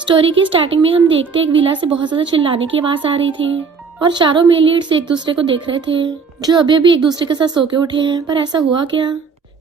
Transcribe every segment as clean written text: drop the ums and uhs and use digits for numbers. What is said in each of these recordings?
Story की starting में हम देखते हैं एक विला से बहुत ज्यादा चिल्लाने की आवाज आ रही थी और चारों मेल लीड्स एक दूसरे को देख रहे थे जो अभी अभी एक दूसरे के साथ सो के उठे हैं। पर ऐसा हुआ क्या,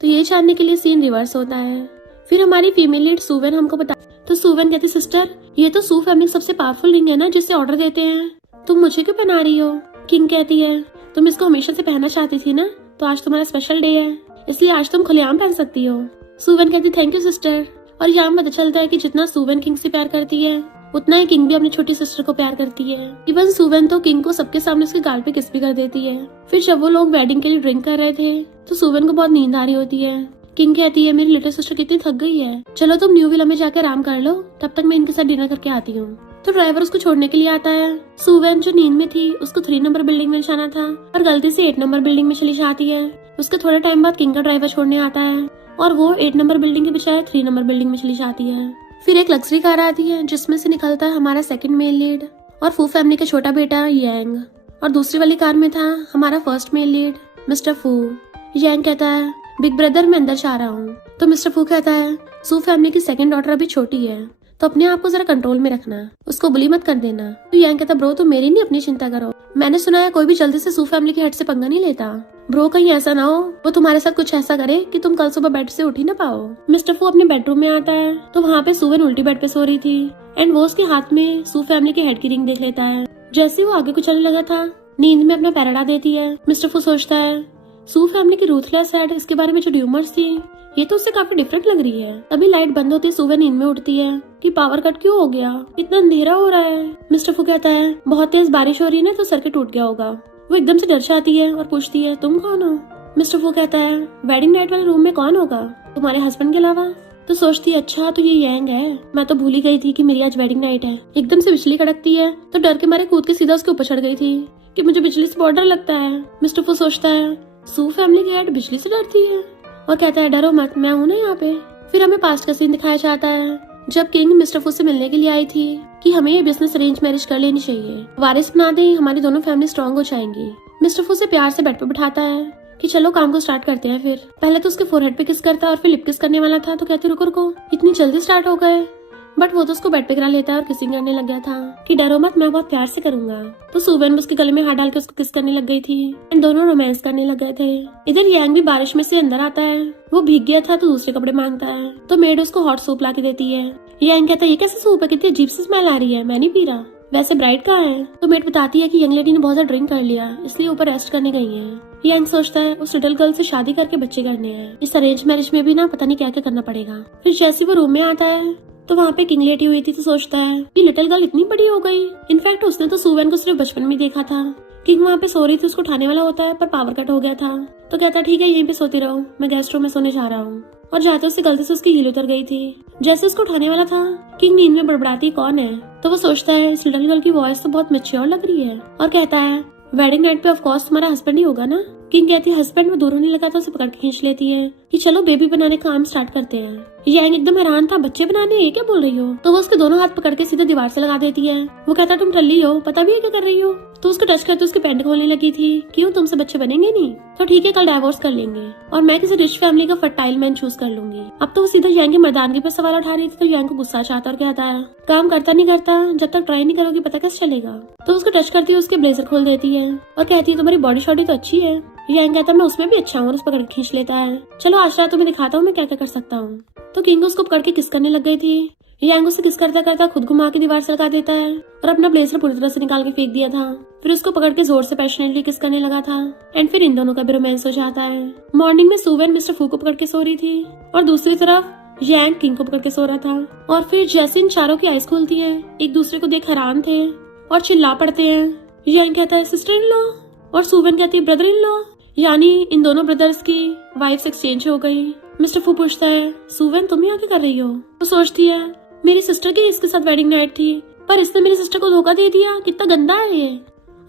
तो ये जानने के लिए सीन रिवर्स होता है। फिर हमारी फीमेल लीड सुवेन हमको बता, तो सुवेन कहती सिस्टर ये तो सू फैमिली सबसे पावरफुल रिंग है ना जिससे ऑर्डर देते हैं, तुम मुझे क्यों पहना रही हो। किंग कहती है तुम इसको हमेशा से पहनना चाहती थी ना, तो आज तुम्हारा स्पेशल डे है इसलिए आज तुम खुलेआम पहन सकती हो। सुवेन कहती थैंक यू सिस्टर। और यहाँ पता चलता है कि जितना सुवेन किंग से प्यार करती है उतना ही किंग भी अपनी छोटी सिस्टर को प्यार करती है। इवन सुवेन तो किंग को सबके सामने उसके गाल पे किस भी कर देती है। फिर जब वो लोग वेडिंग के लिए ड्रिंक कर रहे थे तो सुवेन को बहुत नींद आ रही होती है। किंग कहती है मेरी लिटिल सिस्टर कितनी थक गई है, चलो तुम न्यू विला में जाकर आराम कर लो, तब तक मैं इनके साथ डिनर करके आती हूँ। तो ड्राइवर उसको छोड़ने के लिए आता है। सुवेन जो नींद में थी उसको 3 नंबर बिल्डिंग में जाना था और गलती से 8 नंबर बिल्डिंग में चली जाती है। उसके थोड़े टाइम बाद किंग का ड्राइवर छोड़ने आता है और वो 8 नंबर बिल्डिंग के बजाय 3 नंबर बिल्डिंग में चली जाती है। फिर एक लग्जरी कार आती है जिसमें से निकलता है हमारा सेकंड मेल लीड और फू फैमिली का छोटा बेटा यांग, और दूसरी वाली कार में था हमारा फर्स्ट मेल लीड मिस्टर फू। यांग कहता है बिग ब्रदर मैं अंदर जा रहा हूँ, तो मिस्टर फू कहता है सू फैमिली की सेकंड डॉटर अभी छोटी है तो अपने आप को जरा कंट्रोल में रखना, उसको बुली मत कर देना। तो यांग कहता ब्रो तुम मेरी नहीं अपनी चिंता करो, मैंने सुना है कोई भी जल्दी से सू फैमिली की हट से पंगा नहीं लेता। ब्रो कहीं ऐसा ना हो वो तुम्हारे साथ कुछ ऐसा करे कि तुम कल सुबह बेड से उठ ही ना पाओ। मिस्टर फू अपने बेडरूम में आता है तो वहाँ पे सुवेन उल्टी बेड पे सो रही थी एंड वो उसके हाथ में सू फैमिली के हेड की रिंग देख लेता है। जैसे वो आगे को चलने लगा था नींद में अपना पैर अड़ा देती है। मिस्टर फू सोचता है सू फैमिली की रूथलेस हेड, इसके बारे में जो ड्यूमर्स थी ये तो उससे काफी डिफरेंट लग रही है। तभी लाइट बंद होती सुवेन नींद में उठती है कि पावर कट क्यों हो गया, इतना अंधेरा हो रहा है। मिस्टर फू कहता है बहुत तेज बारिश हो रही है ना तो सर्किट टूट गया होगा। वो एकदम से डर जाती है और पूछती है तुम कौन हो। मिस्टर फू कहता है वेडिंग नाइट वाले रूम में कौन होगा तुम्हारे हस्बैंड के अलावा। तो सोचती है अच्छा तो ये यांग है, मैं तो भूल ही गई थी कि मेरी आज वेडिंग नाइट है। एकदम से बिजली कड़कती है तो डर के मारे कूद के सीधा उसके ऊपर चढ़ गई थी कि मुझे बिजली से बहुत डर लगता है। मिस्टर फू सोचता है सू फैमिली की हेड बिजली से डरती है और कहता है डरो मत, मैं हूँ ना यहाँ पे। फिर हमें पास्ट का सीन दिखाया जाता है जब किंग मिस्टर फू से मिलने के लिए आई थी कि हमें ये बिजनेस अरेंज मैरिज कर लेनी चाहिए, वारिस बना दे, हमारी दोनों फैमिली स्ट्रांग हो जाएंगी। मिस्टर फू से प्यार से बेड पे बिठाता है कि चलो काम को स्टार्ट करते हैं। फिर पहले तो उसके फोरहेड पे किस करता और फिर लिप किस करने वाला था तो कहते रुको रुको इतनी जल्दी स्टार्ट हो गए, बट वो तो उसको बेड पे गिरा लेता है और किसिंग करने लग गया था कि डरो मत मैं बहुत प्यार से करूंगा। तो सुवेन उसके गले में हाथ डाल के उसको किस करने लग गई थी एंड दोनों रोमांस करने लग गए थे। इधर यांग भी बारिश में से अंदर आता है, वो भीग गया था तो दूसरे कपड़े मांगता है तो मेड उसको हॉट सूप ला के देती है। यांग कहता है ये कैसे सूप है, कितनी अजीब सी स्मेल आ रही है, मैं नहीं पी रहा। वैसे ब्राइड कहाँ है, तो मेड बताती है कि यंग लेडी ने बहुत ज्यादा ड्रिंक कर लिया इसलिए ऊपर रेस्ट करने गई है। यांग सोचता है उस लिटिल गर्ल से शादी करके बच्चे करने हैं, इस अरेंज मैरिज में भी ना पता नहीं क्या क्या करना पड़ेगा। फिर जैसे वो रूम में आता है तो वहाँ पे किंग लेटी हुई थी तो सोचता है कि लिटिल गर्ल इतनी बड़ी हो गई, इनफैक्ट उसने तो सुवेन को सिर्फ बचपन में देखा था। किंग वहाँ पे सो रही थी, उसको उठाने वाला होता है पर पावर कट हो गया था तो कहता है ठीक है यहीं पे सोती रहो, मैं गेस्ट रूम में सोने जा रहा हूँ। और जाते उससे गलती से उसकी हील उतर गई थी। जैसे उसको उठाने वाला था किंग नींद में बड़बड़ाती कौन है, तो वो सोचता है इस लिटिल गर्ल की वॉइस तो बहुत मैच्योर लग रही है और कहता है वेडिंग नाइट पे ऑफ कोर्स तुम्हारा हस्बैंड ही होगा ना। किंग कहती है हस्बैंड, वो दूर होने लगा तो उसे पकड़ के खींच लेती है कि चलो बेबी बनाने का काम स्टार्ट करते हैं। यांग एकदम हैरान था, बच्चे बनाने ये क्या बोल रही हो, तो वो उसके दोनों हाथ पकड़ के सीधे दीवार से लगा देती है। वो कहता तुम टल्ली हो, पता भी है क्या कर रही हो। तो उसको टच करते उसकी पैंट खोलने लगी थी, क्यों तुमसे बच्चे बनेंगे नहीं, तो ठीक है कल डाइवोर्स कर लेंगे और मैं किसी रिच फैमिली का फर्टाइल मैन चूज कर लूंगी। अब तो वो सीधा यांग की मर्दानगी पे सवाल उठा रही थी तो यांग को गुस्सा चाहता और कहता है काम करता नहीं करता, जब तक ट्राई नहीं करोगी पता कैसे चलेगा। तो उसको टच करती है उसके ब्लेजर खोल देती है और कहती है तुम्हारी बॉडी शॉडी तो अच्छी है। यांग कहता मैं उसमें भी अच्छा हूँ और उस पकड़ के खींच लेता है, चलो आज रात तुम्हें दिखाता हूँ मैं क्या क्या कर सकता हूँ। तो किंग उसको पकड़ के किस करने लग गई थी। यांग उसे किस करता करता खुद घुमा के दीवार से लगा देता है और अपना ब्लेजर पूरी तरह से निकाल के फेंक दिया था। फिर उसको पकड़ के जोर से पैशनेटली किस करने लगा था एंड फिर इन दोनों का भी रोमांस हो जाता है। मॉर्निंग में सुवेन मिस्टर फू को पकड़ के सो रही थी और दूसरी तरफ यांग किंग को पकड़ के सो रहा था। और फिर जैसे इन चारों की आइज खुलती है एक दूसरे को देख हैरान थे और चिल्ला पड़ते हैं। यांग कहता है सिस्टर इन लॉ और सुवेन कहती है ब्रदर इन लॉ, यानी इन दोनों ब्रदर्स की वाइफ्स एक्सचेंज हो गई। मिस्टर फू पूछता है सुवेन तुम यहाँ क्या कर रही हो, तो सोचती है मेरी सिस्टर की इसके साथ वेडिंग नाइट थी पर इसने मेरी सिस्टर को धोखा दे दिया, कितना गंदा है ये,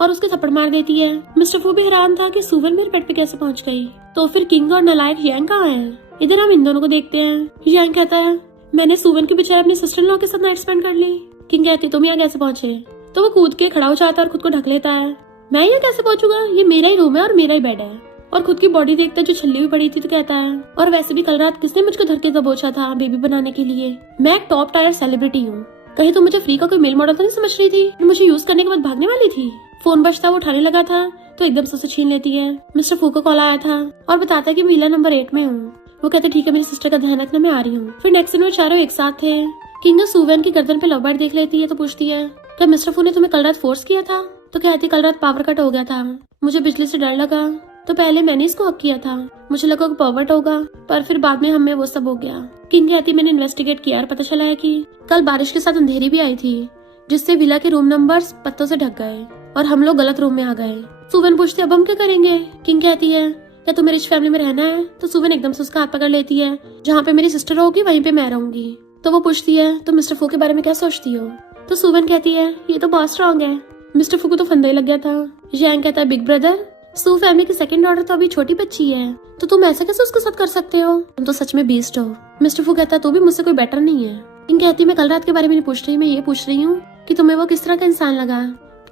और उसके थप्पड़ मार देती है। मिस्टर फू भी हैरान था कि सुवेन मेरे पेट पे कैसे पहुंच गई। तो फिर किंग और नालायक यांग कहाँ है। इधर हम इन दोनों को देखते हैं। यांग कहता है मैंने सुवेन के बजाय अपनी सिस्टर इन लॉ के साथ नाइट स्पेंड कर ली। किंग कहती तुम यहाँ कैसे पहुंचे, तो वो कूद के खड़ा हो जाता है और खुद को ढक लेता है। मैं यहाँ कैसे पहुंचूंगा, ये मेरा ही रूम है और मेरा ही बेड है। और खुद की बॉडी देखता जो छल्ली हुई पड़ी थी तो कहता है और वैसे भी कल रात किसने मुझको धर के दबोचा था बेबी बनाने के लिए, मैं एक टॉप टायर सेलिब्रिटी हूँ, कहीं तो मुझे फ्री का कोई मेल मॉडल तो नहीं समझ रही थी, मुझे यूज करने के बाद भागने वाली थी। फोन बजता वो उठाने लगा था तो एकदम से उसे छीन लेती है। मिस्टर फू का कॉल आया था और बताता है कि मैं विला नंबर 8 में हूँ। वो कहते ठीक है, मेरी सिस्टर का ध्यान रखना, मैं आ रही हूँ। फिर नेक्स्ट दिन वो चारों एक साथ थे। किंग सुवेन की गर्दन पे लव बर्ड देख लेती है तो पूछती है क्या मिस्टर फू ने तुम्हें कल रात फोर्स किया था? तो कहती कल रात पावर कट हो गया था, मुझे बिजली से डर लगा तो पहले मैंने इसको हक किया था, मुझे लगा वो परवर्ट होगा पर फिर बाद में हमें वो सब हो गया। किंग कहती मैंने इन्वेस्टिगेट किया और पता चला है कि कल बारिश के साथ अंधेरी भी आई थी जिससे विला के रूम नंबर्स पत्तों से ढक गए और हम लोग गलत रूम में आ गए। सुवेन पूछती अब हम क्या करेंगे? किंग कहती है क्या तुम्हें रिच फैमिली में रहना है? तो सुवेन एकदम से उसका हाथ पकड़ लेती है, जहाँ पे मेरी सिस्टर होगी वहीं पे मैं रहूंगी। तो वो पूछती है तो मिस्टर फू के बारे में क्या सोचती हो? तो सुवेन कहती है ये तो बहुत स्ट्रॉन्ग है। मिस्टर फू को तो फंदा ही लग गया था। जैंग कहता है बिग ब्रदर, सू फैमिली की सेकंड डॉटर तो अभी छोटी बच्ची है तो तुम ऐसा कैसे उसके साथ कर सकते हो? तुम तो सच में बीस्ट हो। मिस्टर फू कहता है तू भी मुझसे कोई बेटर नहीं है। किंग कहती मैं कल रात के बारे में नहीं पूछ रही, मैं ये पूछ रही हूँ कि तुम्हें वो किस तरह का इंसान लगा?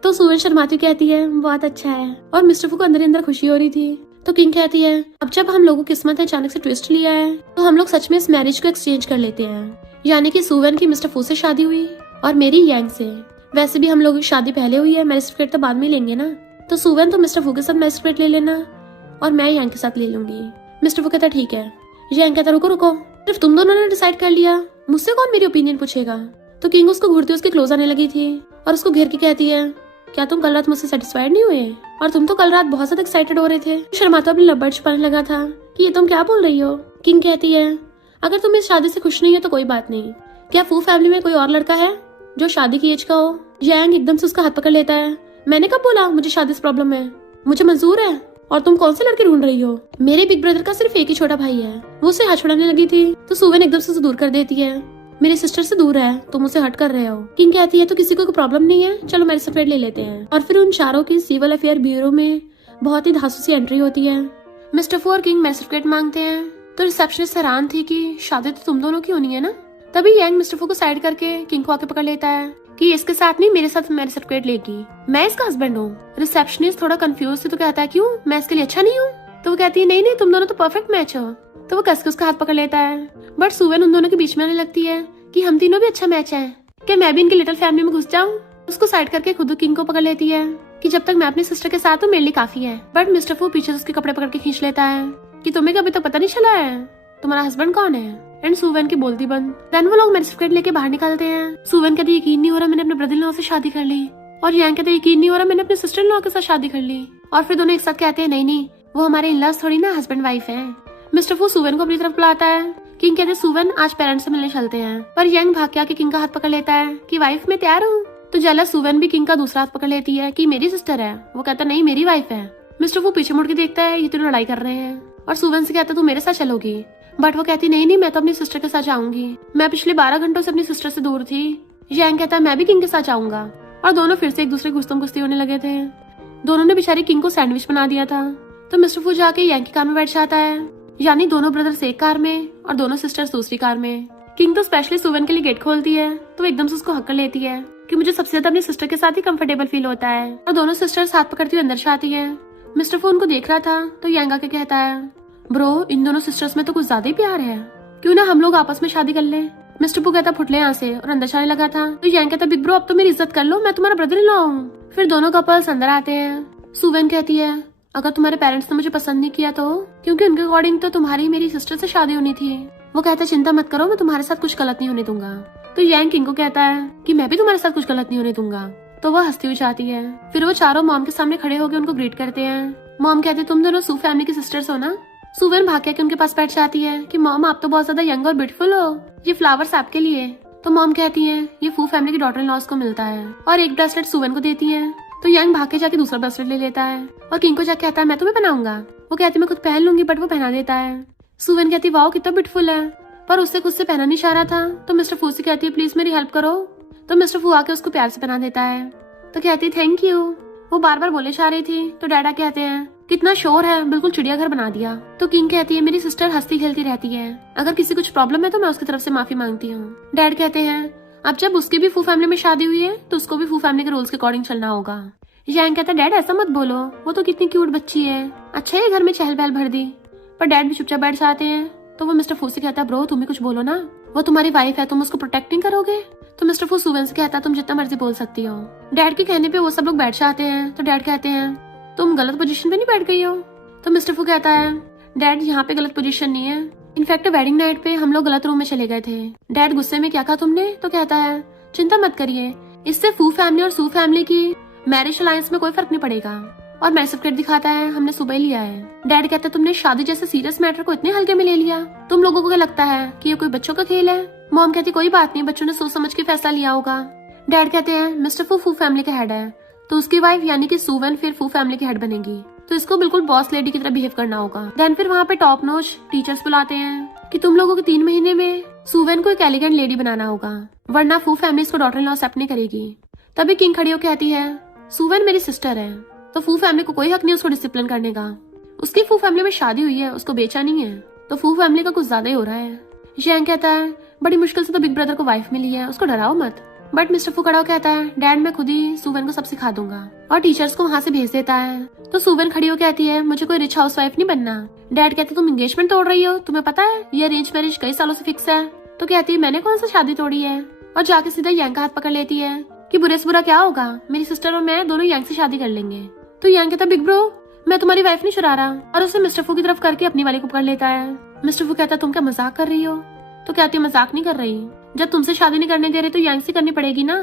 तो सुवेन शर्माती कहती है बहुत अच्छा है और मिस्टर फू को अंदर ही अंदर खुशी हो रही थी। तो किंग कहती है अब जब हम लोगों की किस्मत ने अचानक से ट्विस्ट लिया है तो हम लोग सच में इस मैरिज को एक्सचेंज कर लेते हैं, यानी कि सुवेन की मिस्टर फू से शादी हुई और मेरी यांग से। वैसे भी हम लोगों की शादी पहले हुई है, मैरिज सर्टिफिकेट तो बाद में लेंगे ना। तो सुवेन तो मिस्टर फू के साथ मैरिज सर्टिफिकेट ले लेना और मैं यांग के साथ ले लूंगी। मिस्टर फू कहता ठीक है। यांग कहता रुको रुको, सिर्फ तुम दोनों ने डिसाइड कर लिया, मुझसे कौन मेरी ओपिनियन पूछेगा? तो किंग उसको घूरती उसके क्लोज आने लगी थी और उसको घेर के कहती है क्या तुम कल रात मुझसे सेटिस्फाइड नहीं हुए? और तुम तो कल रात बहुत ज्यादा एक्साइटेड हो रहे थे। शर्माता अपनी लबड़ छुपाने लगा था कि ये तुम क्या बोल रही हो? किंग कहती है अगर तुम इस शादी से खुश नहीं हो तो कोई बात नहीं, क्या फू फैमिली में कोई और लड़का है जो शादी की एज का हो? यांग एकदम से उसका हाथ पकड़ लेता है, मैंने कब बोला मुझे शादी से प्रॉब्लम है, मुझे मंजूर है। और तुम कौन से लड़के ढूंढ रही हो? मेरे बिग ब्रदर का सिर्फ एक ही छोटा भाई है। वो उसे हाथ छुड़ाने लगी थी तो सुवेन एकदम से उसे दूर कर देती है, मेरी सिस्टर से दूर है, तुम उसे हट कर रहे हो। किंग कहती है तो किसी को कोई प्रॉब्लम नहीं है, चलो मैरिज सर्टिफिकेट ले लेते हैं। और फिर उन चारों की सिविल अफेयर ब्यूरो में बहुत ही धांसू सी एंट्री होती है। मिस्टर फू और किंग मैरिज सर्टिफिकेट मांगते हैं तो रिसेप्शनिस्ट हैरान थी कि शादी तो तुम दोनों की होनी है ना। तभी यांग मिस्टर फू को साइड करके किंग को आके पकड़ लेता है कि इसके साथ नहीं मेरे साथ मैरिज सर्टिफिकेट लेगी, मैं इसका हस्बैंड हूँ। रिसेप्शनिस्ट थोड़ा कंफ्यूज थी तो कहता है क्यों, मैं इसके लिए अच्छा नहीं हूँ? तो वो कहती है नहीं नहीं तुम दोनों तो परफेक्ट मैच हो। तो वो कस के उसका हाथ पकड़ लेता है बट सुवेन उन दोनों के बीच में आने लगती है कि हम तीनों भी अच्छा मैच है, क्या मैं भी इनकी लिटिल फैमिली में घुस जाऊं? उसको साइड करके खुद किंग को पकड़ लेती है कि जब तक मैं अपनी सिस्टर के साथ हूँ मेरे लिए काफी है। बट मिस्टर फू पीछे उसके कपड़े पकड़ के खींच लेता है कि तुम्हें कभी तक पता नहीं चला है तुम्हारा हस्बैंड कौन है? एंड सुवेन की बोलती बंद। देन वो लोग मैरिज सर्टिफिकेट लेके बाहर निकलते हैं। सुवेन कहती यकीन नहीं हो रहा मैंने अपने ब्रदर इन लॉ से शादी कर ली, और यांग कहते यकीन नहीं हो रहा मैंने अपने सिस्टर इन लॉ के साथ शादी कर ली। और फिर दोनों एक साथ कहते हैं नहीं नहीं वो हमारे इन लॉज थोड़ी ना हस्बैंड वाइफ है। मिस्टर फू सुवेन को अपनी तरफ बुलाता है। किंग कहते सुवेन आज पेरेंट्स से मिलने चलते हैं, पर यांग भाग के आके किंग का हाथ पकड़ लेता है कि वाइफ मैं तैयार हूँ। तो जेलस सुवेन भी किंग का दूसरा हाथ पकड़ लेती है कि मेरी सिस्टर है। वो कहता नहीं मेरी वाइफ है। मिस्टर फू पीछे मुड़ के देखता है ये तीनों लड़ाई कर रहे हैं और सुवेन से कहता तू मेरे साथ चलोगी, बट वो कहती नहीं नहीं मैं तो अपनी सिस्टर के साथ जाऊंगी, मैं पिछले 12 घंटों से अपनी सिस्टर से दूर थी। यांग कहता मैं भी किंग के साथ जाऊंगा। और दोनों फिर से एक दूसरे गुस्तम गुस्ती होने लगे थे। दोनों ने बेचारी किंग को सैंडविच बना दिया था। तो मिस्टर फू जाके यांग की कार में बैठ जाता है, यानी दोनों ब्रदर्स एक कार में और दोनों सिस्टर्स दूसरी कार में। किंग तो स्पेशली सुवेन के लिए गेट खोलती है तो एकदम से उसको हक कर लेती है कि मुझे सबसे ज्यादा अपनी सिस्टर के साथ ही कंफर्टेबल फील होता है। और दोनों सिस्टर्स हाथ पकड़ती हुई अंदर से आती है। मिस्टर फू उनको देख रहा था तो यांग आके कहता है ब्रो इन दोनों सिस्टर्स में तो कुछ ज्यादा ही प्यार है, क्यों ना हम लोग आपस में शादी कर ले। मिस्टर फू कहता फुटले यहाँ से और अंदर जाने लगा था। तो यांग कहता बिग ब्रो अब तो मेरी इज्जत कर लो, मैं तुम्हारा ब्रदर इन लॉ हूँ। फिर दोनों कपल्स अंदर आते हैं। सुवेन कहती है अगर तुम्हारे पेरेंट्स ने मुझे पसंद नहीं किया तो, क्योंकि उनके अकॉर्डिंग तो तुम्हारी मेरी सिस्टर से शादी होनी थी। वो कहता है चिंता मत करो मैं तुम्हारे साथ कुछ गलत नहीं होने दूंगा। तो यांग किंग को कहता है कि मैं भी तुम्हारे साथ कुछ गलत नहीं होने दूंगा। तो वह हंसती हुई जाती है। फिर वो चारों मॉम के सामने खड़े होकर उनको ग्रीट करते हैं। मॉम कहते तुम दोनों सू फैमिली की सिस्टर्स हो ना। सुवेन भाग के उनके पास बैठ जाती है कि मॉम आप तो बहुत ज्यादा यंग और ब्यूटीफुल हो, ये फ्लावर्स आपके लिए। तो मॉम कहती है ये फू फैमिली की डॉटर इन लॉज को मिलता है, और एक ब्रेसलेट सुवेन को देती है। तो यांग भाग के जाके दूसरा ब्रेसलेट ले लेता है और किंग को जाके कहता है मैं तुम्हें पहनाऊंगा। वो कहती मैं खुद पहन लूंगी, बट वो पहना देता है। सुवेन कहती वाओ कितना ब्यूटीफुल है, पर उससे खुद से पहना नहीं चाह रहा था। तो मिस्टर फू से कहती है प्लीज मेरी हेल्प करो। तो मिस्टर फू आके उसको प्यार से पहना देता है। तो कहती थैंक यू। वो बार बार बोले जा रही थी तो डैडा कहते हैं कितना शोर है, बिल्कुल चिड़ियाघर बना दिया। तो किंग कहती है मेरी सिस्टर हंसती खेलती रहती है, अगर किसी कुछ प्रॉब्लम है तो मैं उसकी तरफ से माफी मांगती हूँ। डैड कहते हैं अब जब उसकी भी फू फैमिली में शादी हुई है तो उसको भी फू फैमिली के रूल्स के अकॉर्डिंग चलना होगा। यांग कहता है डैड ऐसा मत बोलो, वो तो कितनी क्यूट बच्ची है, अच्छा है घर में चहल पहल भर दी। पर डैड भी चुपचाप बैठ जाते हैं। तो वो मिस्टर फू से कहता है ब्रो तुम भी कुछ बोलो ना, वो तुम्हारी वाइफ है, तुम उसको प्रोटेक्ट नहीं करोगे? तो मिस्टर फू सुवन से कहता है तुम जितना मर्जी बोल सकती हो। डैड के कहने पे वो सब लोग बैठ जाते हैं तो डैड कहते हैं तुम गलत पोजीशन पे नहीं बैठ गई हो। तो मिस्टर फू कहता है डैड यहाँ पे गलत पोजीशन नहीं है, इनफैक्ट वेडिंग नाइट पे हम लोग गलत रूम में चले गए थे। डैड गुस्से में क्या कहा तुमने? तो कहता है चिंता मत करिए, इससे फू फैमिली और सू फैमिली की मैरिज अलायंस में कोई फर्क नहीं पड़ेगा। और मैरिज सर्टिफिकेट दिखाता है हमने सुबह ही लिया है। डैड कहता है तुमने शादी जैसे सीरियस मैटर को इतने हल्के में ले लिया, तुम लोगों को क्या लगता है कि ये कोई बच्चों का खेल है? मॉम कहती कोई बात नहीं, बच्चों ने सोच समझ के फैसला लिया होगा। डैड कहते हैं मिस्टर फू फू फैमिली का हेड है तो उसकी वाइफ यानी कि सुवन फिर फू फैमिली की हेड बनेगी, तो इसको बिल्कुल बॉस लेडी की तरह बिहेव करना होगा। देन फिर वहाँ पे टॉप नोच टीचर्स बुलाते हैं कि तुम लोगों को 3 महीने में सुवन को एक एलिगेंट लेडी बनाना होगा, वरना फू फैमिली इसको डॉटर इन लॉ एक्सेप्ट नहीं करेगी। तभी किंग खड़ी होकर कहती है सुवन मेरी सिस्टर है तो फू फैमिली को कोई हक नहीं उसको डिसिप्लिन करने का। उसकी फू फैमिली में शादी हुई है, उसको बेचा नहीं है, तो फू फैमिली का कुछ ज्यादा ही हो रहा है। जैंग कहता है बड़ी मुश्किल से तो बिग ब्रदर को वाइफ मिली है, उसको डराओ मत। बट मिस्टर फू खड़ा कहता है डैड मैं खुद ही सुवन को सब सिखा दूंगा, और टीचर्स को वहाँ से भेज देता है। तो सुवन खड़ी हो कहती है मुझे कोई रिच हाउस वाइफ नहीं बनना। डैड कहते तुम एंगेजमेंट तोड़ रही हो, तुम्हें पता है ये अरेंज मैरिज कई सालों से फिक्स है। तो कहती है मैंने कौन सा शादी तोड़ी है, और जाके सीधा यांग का हाथ पकड़ लेती है कि बुरे से बुरा क्या होगा, मेरी सिस्टर और मैं दोनों यांग से शादी कर लेंगे। तो यांग कहता बिग ब्रो मैं तुम्हारी वाइफ नहीं चुरा रहा, और उसे मिस्टर फू की तरफ करके अपनी वाली को पकड़ लेता है। मिस्टर फू कहता तुम क्या मजाक कर रही हो? तो कहती है मजाक नहीं कर रही, जब तुमसे शादी नहीं करने दे रहे तो यांग से करनी पड़ेगी ना,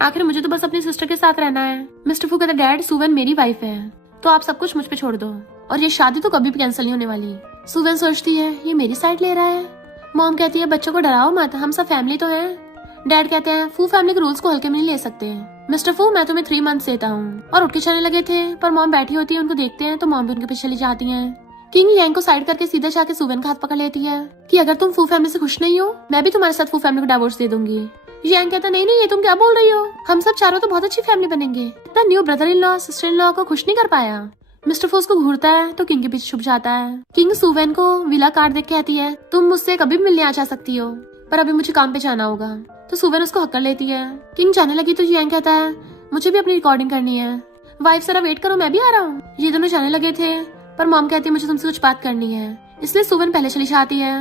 आखिर मुझे तो बस अपनी सिस्टर के साथ रहना है। मिस्टर फू कहता डैड सुवन मेरी वाइफ है तो आप सब कुछ मुझ पे छोड़ दो, और ये शादी तो कभी भी कैंसिल नहीं होने वाली। सुवन सोचती है ये मेरी साइड ले रहा है। मॉम कहती है बच्चों को डराओ मत, हम सब फैमिली तो हैं। डैड कहते हैं फू फैमिली के रूल्स को हल्के में नहीं ले सकते। मिस्टर फू मैं तुम्हें 3 मंथ्स देता हूँ, और उठ के चलने लगे थे पर मॉम बैठी होती है, उनको देखते हैं तो मॉम भी उनके पीछे चली जाती है। किंग यांग को साइड करके सीधा जाके सुवन का हाथ पकड़ लेती है कि अगर तुम फू फैमिली से खुश नहीं हो मैं भी तुम्हारे साथ फू फैमिली को डिवोर्स दे दूंगी। यांग कहता नहीं नहीं ये तुम क्या बोल रही हो, हम सब चारों तो बहुत अच्छी फैमिली बनेंगे, इतना new brother in law sister in law को खुश नहीं कर पाया। मिस्टर फू उसको घूरता है तो किंग के पीछे छुप जाता है। किंग सुवन को विला कार्ड देख कहती है तुम मुझसे कभी भी मिलने आ जा सकती हो, पर अभी मुझे काम पे जाना होगा। तो सुवन उसको हक कर लेती है। किंग जाने लगी तो यांग कहता है मुझे भी अपनी रिकॉर्डिंग करनी है, वाइफ जरा वेट करो मैं भी आ रहा हूँ। ये दोनों जाने लगे थे पर मॉम कहती है मुझे तुमसे कुछ बात करनी है, इसलिए सुवन पहले चली जाती है।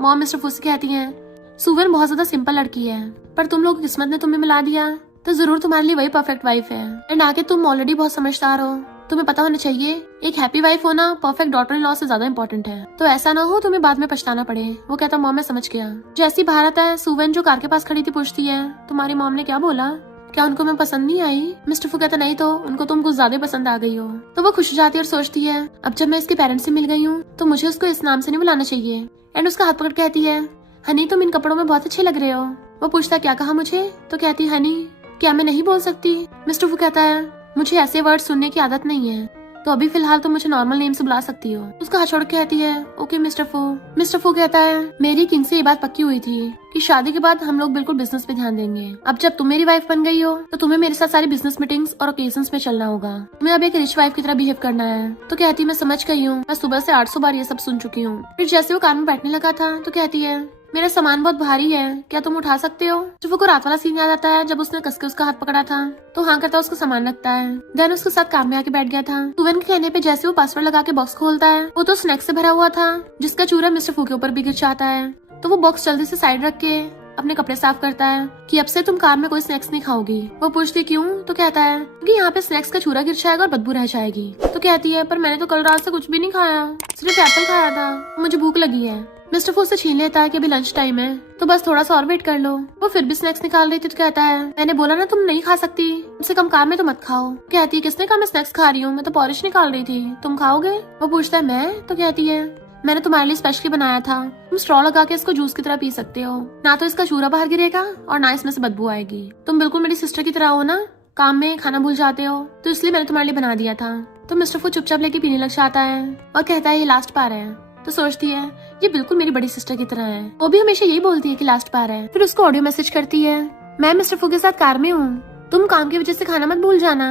मॉम मिस्टर फू से कहती है सुवन बहुत ज्यादा सिंपल लड़की है, पर तुम लोग किस्मत ने तुम्हें मिला दिया तो जरूर तुम्हारे लिए वही परफेक्ट वाइफ है, एंड आगे तुम ऑलरेडी बहुत समझदार हो, तुम्हें पता होना चाहिए एक हैप्पी वाइफ होना परफेक्ट डॉटर इन लॉ से ज्यादा इंपॉर्टेंट है, तो ऐसा ना हो तुम्हें बाद में पछताना पड़े। वो कहता मॉम मैं समझ गया। जैसी भारत है सुवन जो कार के पास खड़ी थी पूछती है तुम्हारी मॉम ने क्या बोला, क्या उनको मैं पसंद नहीं आई? मिस्टर फू कहता नहीं तो उनको तुम कुछ ज्यादा पसंद आ गई हो। तो वो खुश हो जाती है और सोचती है अब जब मैं इसके पेरेंट्स से मिल गई हूँ तो मुझे उसको इस नाम से नहीं बुलाना चाहिए। एंड उसका हाथ पकड़ कहती है हनी तुम इन कपड़ों में बहुत अच्छे लग रहे हो। वो पूछता क्या कहा मुझे, तो कहती हनी क्या मैं नहीं बोल सकती? मिस्टर फू कहता है मुझे ऐसे वर्ड सुनने की आदत नहीं है, तो अभी फिलहाल तो मुझे नॉर्मल नेम से बुला सकती हो। उसका हाथ छोड़ के कहती है ओके मिस्टर फू। मिस्टर फू कहता है मेरी किंग से ये बात पक्की हुई थी कि शादी के बाद हम लोग बिल्कुल बिजनेस पे ध्यान देंगे। अब जब तुम मेरी वाइफ बन गई हो तो तुम्हें मेरे साथ सारी बिजनेस मीटिंग्स और ओकेजन्स में चलना होगा, तुम्हें अब एक रिच वाइफ की तरह बिहेव करना है। तो कहती मैं समझ गई हूँ, मैं सुबह से 800 बार ये सब सुन चुकी हूँ। फिर जैसे वो कार में बैठने लगा था तो कहती है मेरा सामान बहुत भारी है, क्या तुम उठा सकते हो? जब वो को रात वाला सीन याद आता है जब उसने कस के उसका हाथ पकड़ा था तो हाँ करता उसको सामान रखता है। देन उसके साथ काम में आके बैठ गया था। सुवन के कहने पे जैसे वो पासवर्ड लगा के बॉक्स खोलता है वो तो स्नैक्स से भरा हुआ था जिसका चूरा मिस्टर फू के ऊपर भी गिर जाता है। तो वो बॉक्स जल्दी से साइड रख के अपने कपड़े साफ करता है कि अब से तुम कार में कोई स्नैक्स नहीं खाओगी। वो पूछती क्यों, तो कहता है क्योंकि यहाँ पे स्नैक्स का चूरा गिर जाएगा और बदबू रह जाएगी। तो कहती है पर मैंने तो कल रात से कुछ भी नहीं खाया, सिर्फ एप्पल खाया था, मुझे भूख लगी है। मिस्टर फू से छीन लेता है कि अभी लंच टाइम है तो बस थोड़ा सा और वेट कर लो। वो फिर भी स्नैक्स निकाल रही थी तो कहता है मैंने बोला ना तुम नहीं खा सकती, कम से कम कार में तो मत खाओ। कहती है किसने कहा मैं स्नैक्स खा रही हूँ, मैं तो पॉरिश निकाल रही थी, तुम खाओगे? वो पूछता है मैं, तो कहती है मैंने तुम्हारे लिए स्पेशली बनाया था, तुम स्ट्रॉ लगा के इसको जूस की तरह पी सकते हो, ना तो इसका चूरा बाहर गिरेगा और ना इसमें से बदबू आएगी। तुम बिल्कुल मेरी सिस्टर की तरह हो ना, काम में खाना भूल जाते हो, तो इसलिए मैंने तुम्हारे लिए बना दिया था। तो मिस्टर फू चुपचाप लेके पीने लग जाता है और कहता है ये लास्ट बार है। तो सोचती है ये बिल्कुल मेरी बड़ी सिस्टर की तरह है, वो भी हमेशा यही बोलती है कि लास्ट बार है। फिर उसको ऑडियो मैसेज करती है मैं मिस्टर फू के साथ कार में हूँ, तुम काम की वजह से खाना मत भूल जाना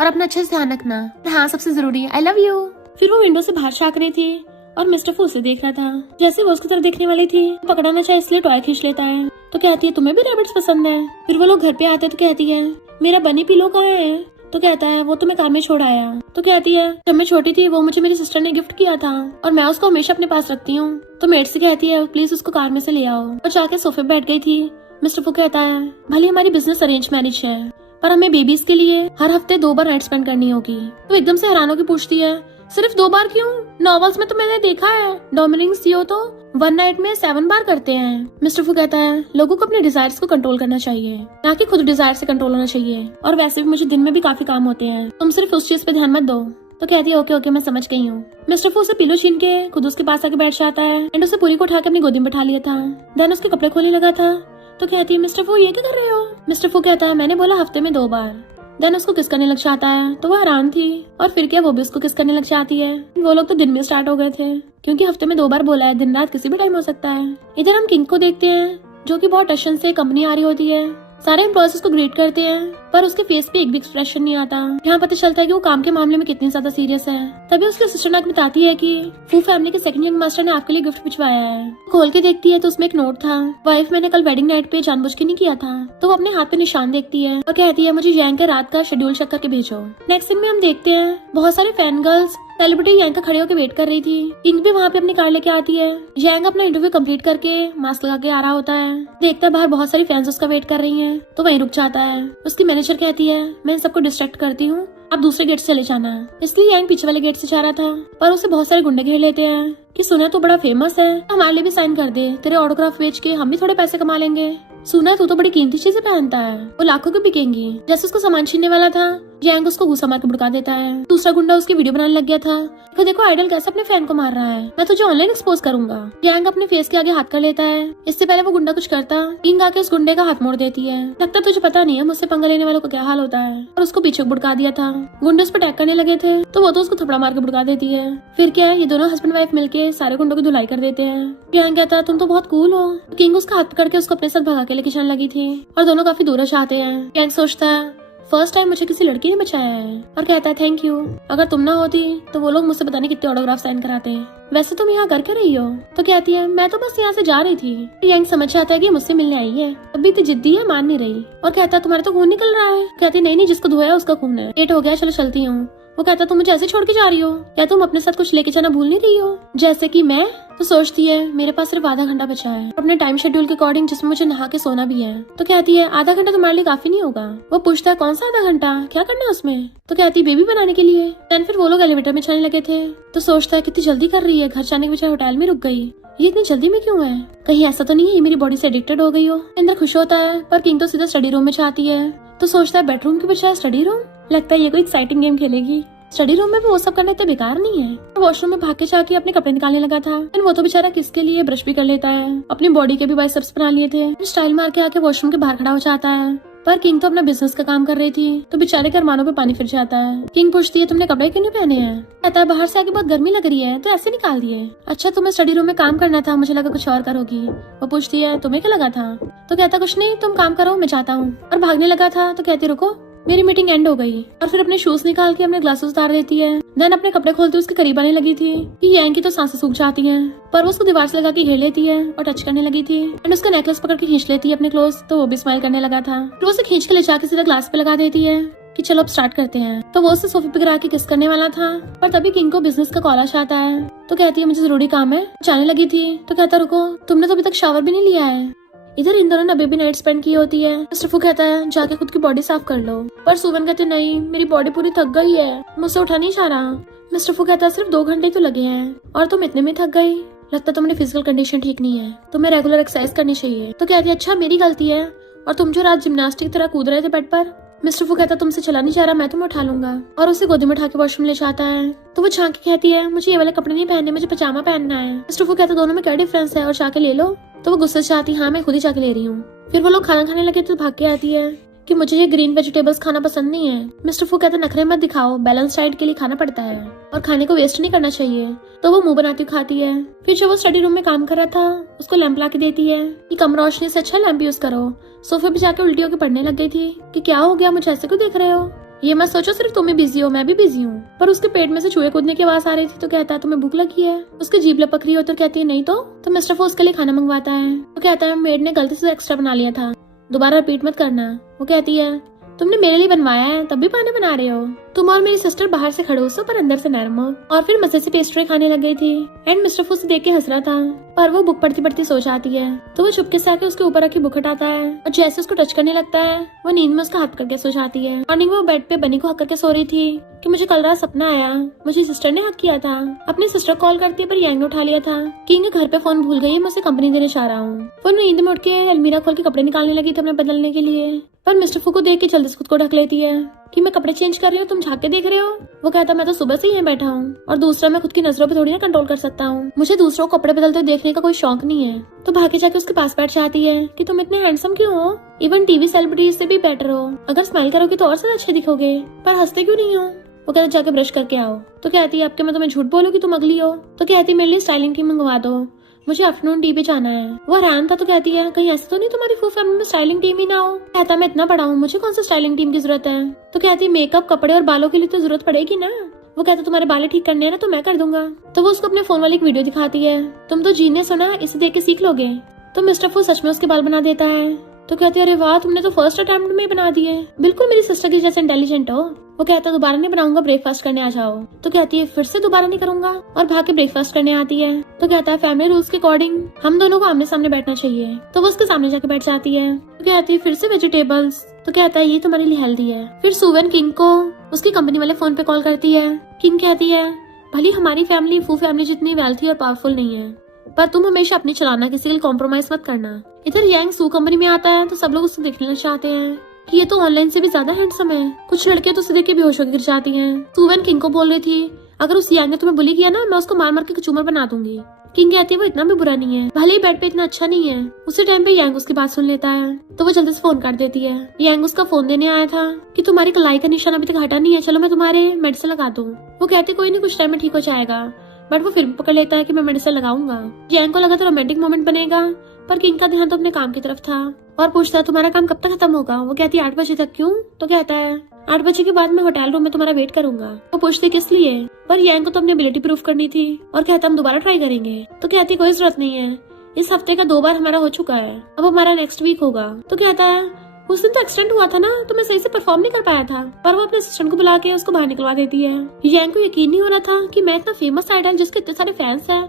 और अपना अच्छे से ध्यान रखना, हाँ सबसे जरूरी आई लव यू। फिर वो विंडो से बाहर झांक रही थी और मिस्टर फू उसे देख रहा था। जैसे वो उसकी तरफ देखने वाली थी पकड़ना चाहे इसलिए टॉय खींच लेता है। तो कहती है तुम्हें भी रैबिट्स पसंद है। फिर वो लोग घर पे आते तो कहती है मेरा बनी पिलो कहाँ है? तो कहता है वो तो मैं कार में छोड़ आया। तो कहती है जब मैं छोटी थी वो मुझे मेरी सिस्टर ने गिफ्ट किया था और मैं उसको हमेशा अपने पास रखती हूँ। तो मेड से कहती है प्लीज उसको कार में से ले आओ, और जाके सोफे पे बैठ गई थी। मिस्टर फू कहता है भले हमारी बिजनेस अरेंज मैरिज है पर हमें बेबीज के लिए हर हफ्ते 2 बार नाइट स्पेंड करनी होगी। तो एकदम से हैरान होकर पूछती है सिर्फ 2 बार क्यों? नॉवेल्स में तो मैंने देखा है डोमिनिक सीओ तो 1 नाइट में 7 बार करते हैं। मिस्टर फू कहता है लोगों को अपने डिजायर्स को कंट्रोल करना चाहिए, ना कि खुद डिजायर से कंट्रोल होना चाहिए। और वैसे भी मुझे दिन में भी काफी काम होते हैं, तुम सिर्फ उस चीज पे ध्यान मत दो। तो कहती है ओके ओके मैं समझ गई हूँ। मिस्टर फू उसे पिलो छीन के खुद उसके पास आके बैठ जाता है एंड उसे पूरी को उठा के अपनी गोदी में बैठा लिया था। देन उसके कपड़े खोलने लगा था। तो कहती है मिस्टर फू ये क्या कर रहे हो? मिस्टर फू कहता है मैंने बोला हफ्ते में 2 बार। देन उसको किस करने लग जाता है तो वो हैरान थी और फिर क्या वो भी उसको किस करने लग जाती है। वो लोग तो दिन में स्टार्ट हो गए थे क्योंकि हफ्ते में 2 बार बोला है, दिन रात किसी भी टाइम हो सकता है। इधर हम किंग को देखते हैं जो कि बहुत टेंशन से कंपनी आ रही होती है। सारे एम्प्लॉयज उसको ग्रीट करते हैं पर उसके फेस पे एक भी एक्सप्रेशन नहीं आता। यहाँ पता चलता है कि वो काम के मामले में कितनी ज्यादा सीरियस है। तभी उसकी असिस्टेंट आके बताती है कि फू फैमिली के सेकंड यंग मास्टर ने आपके लिए गिफ्ट भिजवाया है। खोल के देखती है तो उसमें एक नोट था, वाइफ मैंने कल वेडिंग नाइट पे जानबूझ के नहीं किया था। तो वो अपने हाथ पे निशान देखती है और कहती है मुझे यांग का रात का शेड्यूल चेक करके भेजो। नेक्स्ट सीन में हम देखते हैं बहुत सारे फैन गर्ल्स सेलिब्रिटी यांग का खड़े होकर वेट कर रही थी। किंग भी वहाँ पे अपनी कार लेके आती है। यांग अपना इंटरव्यू कंप्लीट करके मास्क लगा के आ रहा होता है। देखता है बाहर बहुत सारी फैंस उसका वेट कर रही हैं, तो वहीं रुक जाता है। उसकी मैनेजर कहती है मैं इन सबको डिस्ट्रैक्ट करती हूँ, आप दूसरे गेट से चले जाना। इसलिए यांग पीछे वाले गेट से जा रहा था पर उसे बहुत सारे गुंडे घेर लेते हैं कि सुना तो बड़ा फेमस है, हमारे लिए भी साइन कर दे, तेरे ऑटोग्राफ बेच के हम भी थोड़े पैसे कमा लेंगे। सुना तू तो बड़ी कीमती चीजें पहनता है, वो लाखों की बिकेंगी। जैसे उसको सामान छीनने वाला था यांग उसको गुस्सा मार के भड़का देता है। दूसरा गुंडा उसकी वीडियो बनाने लग गया था। देखो देखो आइडल कैसे अपने फैन को मार रहा है, मैं तुझे ऑनलाइन एक्सपोज करूंगा। यांग अपने फेस के आगे हाथ कर लेता है। इससे पहले वो गुंडा कुछ करता किंग आके उस गुंडे का हाथ मोड़ देती है। लगता तुझे पता नहीं है मुझसे पंगा लेने वालों का क्या हाल होता है। और उसको पीछे भड़का दिया था। गुंडे उस पर अटैक करने लगे थे तो वो तो उसको थपड़ा मार के भड़का देती है। फिर क्या है ये दोनों हस्बैंड वाइफ मिलके सारे गुंडों की धुलाई कर देते हैं। यांग कहता है तुम तो बहुत कूल हो। किंग उसका हाथ पकड़ के उसको अपने साथ भगा के लेके जाने लगी थी और दोनों काफी दूर जाते हैं। यांग सोचता है फर्स्ट टाइम मुझे किसी लड़की ने बचाया है और कहता है थैंक यू, अगर तुम ना होती तो वो लोग मुझसे पता नहीं कितने ऑटोग्राफ साइन कराते हैं। वैसे तुम यहाँ करके रही हो? तो कहती है मैं तो बस यहाँ से जा रही थी। यांग समझ जाता है कि मुझसे मिलने आई है, अभी तो जिद्दी है, मान नहीं रही। और कहता है तुम्हारा तो खून निकल रहा है। कहती नहीं नहीं जिसको धोया उसका खून है, लेट हो गया चलो चलती हूँ। वो कहता तुम मुझे ऐसे छोड़ के जा रही हो, क्या तुम अपने साथ कुछ लेके जाना भूल नहीं रही हो जैसे कि मैं? तो सोचती है मेरे पास सिर्फ आधा घंटा बचा है अपने टाइम शेड्यूल के अकॉर्डिंग जिसमें मुझे नहा के सोना भी है। तो कहती है आधा घंटा तुम्हारे लिए काफी नहीं होगा। वो पूछता है कौन सा आधा घंटा, क्या करना है उसमें? तो कहती है बेबी बनाने के लिए। देन फिर वो लोग एलिवेटर में चलने लगे थे तो सोचता है कितनी जल्दी कर रही है, घर जाने के बजाय होटल में रुक गई, ये इतनी जल्दी में क्यों है? कहीं ऐसा तो नहीं है ये मेरी बॉडी से एडिक्टेड हो गई हो। अंदर खुश होता है पर किंग तो सीधा स्टडी रूम में जाती है। तो सोचता है बेडरूम के बजाय स्टडी रूम, लगता है ये कोई एक्साइटिंग गेम खेलेगी। स्टडी रूम में भी वो सब करना इतना बेकार नहीं है। वॉशरूम में भाग के जाके अपने कपड़े निकालने लगा था। वो तो बेचारा किसके लिए ब्रश भी कर लेता है, अपनी बॉडी के भी बाइसेप्स बना लिए थे। स्टाइल मार के आके वॉशरूम के बाहर खड़ा हो जाता है। पर किंग तो अपना बिजनेस का काम कर रही थी तो बेचारे के अरमानों पे पानी फिर जाता है। किंग पूछती है तुमने कपड़े क्यों नहीं पहने हैं? कहता है बाहर से आके बहुत गर्मी लग रही है तो ऐसे निकाल दिए। अच्छा तुम्हें स्टडी रूम में काम करना था, मुझे लगा कुछ और करोगी। वो पूछती है तुम्हें क्या लगा था? तो कहता कुछ नहीं, तुम काम करो मैं जाता हूँ। और भागने लगा था तो कहती रुको मेरी मीटिंग एंड हो गई। और फिर अपने शूज निकाल के अपने ग्लासेस उतार देती है। देन अपने कपड़े खोलते उसके करीब आने लगी थी कि यांग की तो सांसें सूख जाती हैं, पर वो उसको दीवार से लगा के घेर लेती है और टच करने लगी थी। एंड उसका नेकलेस पकड़ के खींच लेती है अपने क्लोज तो वो भी स्माइल करने लगा था। फिर वो उसे खींच के ले जाके सीधा ग्लास पे लगा देती है कि चलो अब स्टार्ट करते हैं। तो वो उसे सोफे पे गिरा के किस करने वाला था पर तभी किंग को बिजनेस का कॉल आता है। तो कहती है मुझे जरूरी काम है, जाने लगी थी। तो कहता रुको तुमने तो अभी तक शावर भी नहीं लिया है। इधर इन दोनों ने अभी भी नाइट स्पेंड की होती है। मिस्टर फू कहता है जाके खुद की बॉडी साफ कर लो, पर सुवन कहते नहीं मेरी बॉडी पूरी थक गई है, मुझसे उठा नहीं जा रहा। मिस्टर फू कहता है सिर्फ 2 घंटे तो लगे हैं और तुम इतने में थक गई, लगता तुम्हारी फिजिकल कंडीशन ठीक नहीं है, तुम्हें रेगुलर एक्सरसाइज करनी चाहिए। तो कहती है अच्छा मेरी गलती है, और तुम जो रात जिम्नास्टिक तरह कूद रहे थे बेड पर। मिस्टर फू कहता तुमसे चला नहीं जा रहा, मैं तुम्हें उठा लूंगा। और उसे गोदी में उठा के वॉशरूम ले जाता है। तो वो झांक के कहती है मुझे ये वाले कपड़े नहीं पहनने, मुझे पजामा पहनना है। मिस्टर फू कहता दोनों में क्या डिफरेंस है और जाके ले लो। तो वो गुस्से से आती हाँ मैं खुद ही जाके ले रही हूँ। फिर वो लोग खाना खाने लगे तो भाग के आती है कि मुझे ये ग्रीन वेजिटेबल्स खाना पसंद नहीं है। मिस्टर फू कहता नखरे मत दिखाओ, बैलेंस डाइट के लिए खाना पड़ता है और खाने को वेस्ट नहीं करना चाहिए। तो वो मुंह बनाती खाती है। फिर जो वो स्टडी रूम में काम कर रहा था उसको लैंप ला के देती है कि कम रोशनी से अच्छा लैंप यूज करो। सोफे पे जाके उल्टी होकर पढ़ने लग गई थी कि क्या हो गया, मुझे ऐसे क्यों देख रहे हो, ये मत सोचो सिर्फ तुम बिजी हो, मैं भी बिजी हूँ। पर उसके पेट में से चूहे कूदने की आवाज आ रही थी। तो कहता है तुम्हें भूख लगी है? उसकी जीभ लपक रही हो तो कहती है नहीं। तो मिस्टर फू उसके लिए खाना मंगवाता है। तो कहता है मेड ने गलती से एक्स्ट्रा बना लिया था, दोबारा रिपीट मत करना। वो कहती है तुमने मेरे लिए बनवाया है तब भी पाना बना रहे हो। तुम और मेरी सिस्टर बाहर से खड़ूस हो पर अंदर से नरम हो। और फिर मजे से पेस्ट्री खाने लग गई थी। एंड मिस्टर फू उसे देख के हंस रहा था, पर वो बुक पढ़ती पढ़ती सो जाती है। तो वो चुपके से आके उसके ऊपर रखी बुक हटाता है और जैसे उसको टच करने लगता है वो नींद में उसका हाथ पकड़ सो जाती है। मॉर्निंग में वो बेड पे बनी को हक करके सो रही थी कि मुझे कल रात सपना आया, मुझे सिस्टर ने हक किया था। अपनी सिस्टर कॉल करती है पर यांग ने उठा लिया था। किंग घर पे फोन भूल गई है, मैं उसे कंपनी देने चाह रहा हूँ। वो नींद में उठ के अलमीरा खोल के कपड़े निकालने लगी थी अपने बदलने के लिए, पर मिस्टर फू को देख के जल्दी से खुद को ढक लेती है कि मैं कपड़े चेंज कर रही हूँ, तुम झांक के देख रहे हो। वो कहता मैं तो सुबह से ही यहाँ बैठा हूँ, और दूसरा मैं खुद की नजरों पे थोड़ी ना कंट्रोल कर सकता हूँ, मुझे दूसरों को कपड़े बदलते देखने का कोई शौक नहीं है। तो भागे जाके उसके पास बैठ जाती है कि तुम इतने हैंडसम क्यों हो, इवन टीवी सेलिब्रिटीज से भी बेटर हो, अगर स्माइल करोगे तो और ज्यादा अच्छे दिखोगे, पर हंसते क्यों नहीं हो। वो कहता जाके ब्रश करके आओ। तो कहती है अब क्या मैं तुम्हें झूठ बोलूँ कि तुम अगली हो। तो कहती मेरे लिए स्टाइलिंग टीम मंगवा दो, मुझे आफ्टरनून टी पे जाना है। वो हैरान था। तो कहती है कहीं ऐसा तो नहीं तुम्हारी फुल फैमिली में स्टाइलिंग टीम ही ना हो। कहता मैं इतना बड़ा हूँ, मुझे कौन सा स्टाइलिंग टीम की जरूरत है। तो कहती मेकअप कपड़े और बालों के लिए तो जरूरत पड़ेगी ना। वो कहता तुम्हारे बाल ठीक करने हैं ना तो मैं कर दूंगा। तो वो उसको अपने फोन वाली एक वीडियो दिखाती है, तुम तो जीनियस हो ना, इसे देख के सीख लोगे। तो मिस्टर फू सच में उसके बाल बना देता है। तो कहती है अरे वाह तुमने तो फर्स्ट अटेम्प्ट में बना दिए, बिल्कुल मेरी सिस्टर की जैसे इंटेलिजेंट हो। वो कहता दोबारा नहीं बनाऊंगा, ब्रेकफास्ट करने आ जाओ। तो कहती है फिर से दोबारा नहीं करूंगा, और भाग के ब्रेकफास्ट करने आती है। तो कहता है फैमिली रूल्स के अकॉर्डिंग हम दोनों को आमने सामने बैठना चाहिए। तो वो उसके सामने जाके बैठ जाती है। तो कहती है फिर से वेजिटेबल्स। तो कहता है ये तुम्हारे लिए हेल्दी है। फिर सुवेन किंग को उसकी कंपनी वाले फोन पे कॉल करती है। किंग कहती है भली हमारी फैमिली फू फैमिली जितनी वेल्थी और पावरफुल नहीं है, पर तुम हमेशा अपनी चलाना, किसी के कॉम्प्रोमाइज मत करना। इधर यांग सू कंपनी में आता है तो सब लोग उससे देखने चाहते हैं कि ये तो ऑनलाइन से भी ज्यादा हैंडसम है। कुछ लड़कियां तो उसे देख के बेहोश होकर गिर जाती हैं। सुवेन किंग को बोल रही थी अगर उस यांग ने तुम्हें बुली किया ना, मैं उसको मार मार के कचूमर बना दूंगी। किंग कहती है वो इतना भी बुरा नहीं है, भले ही बेड पे इतना अच्छा नहीं है। उसी टाइम पे यांग उसकी बात सुन लेता है तो वो जल्दी से फोन काट देती है। यांग उसका फोन देने आया था कि तुम्हारी कलाई का निशान अभी तक हटा नहीं है, चलो मैं तुम्हारे मेडिसिन लगा दूं। वो कहती कोई नहीं, कुछ टाइम में ठीक हो जाएगा, बट वो फिर भी पकड़ लेता है कि मैं मेडिसिन लगाऊंगा। यांग को लगा था रोमांटिक मोमेंट बनेगा, पर किंग का ध्यान तो अपने काम की तरफ था और पूछता है तुम्हारा काम कब तक खत्म होगा। वो कहती है 8 बजे तक। क्यों? तो कहता है 8 बजे के बाद मैं होटल रूम में तुम्हारा वेट करूंगा। वो पूछती किस लिए, पर यांग को तो अपनी एबिलिटी प्रूफ करनी थी और कहता हम दोबारा ट्राई करेंगे। तो कहती कोई जरूरत नहीं है, इस हफ्ते का 2 बार हमारा हो चुका है, अब हमारा नेक्स्ट वीक होगा। तो कहता है उस दिन तो एक्सीडेंट हुआ था ना, तो मैं सही से परफॉर्म नहीं कर पाया था। पर वो अपने असिस्टेंट को बुला के उसको बाहर निकलवा देती है। यांग को यकीन नहीं हो रहा था कि मैं इतना फेमस आइडल जिसके इतने सारे फैंस हैं,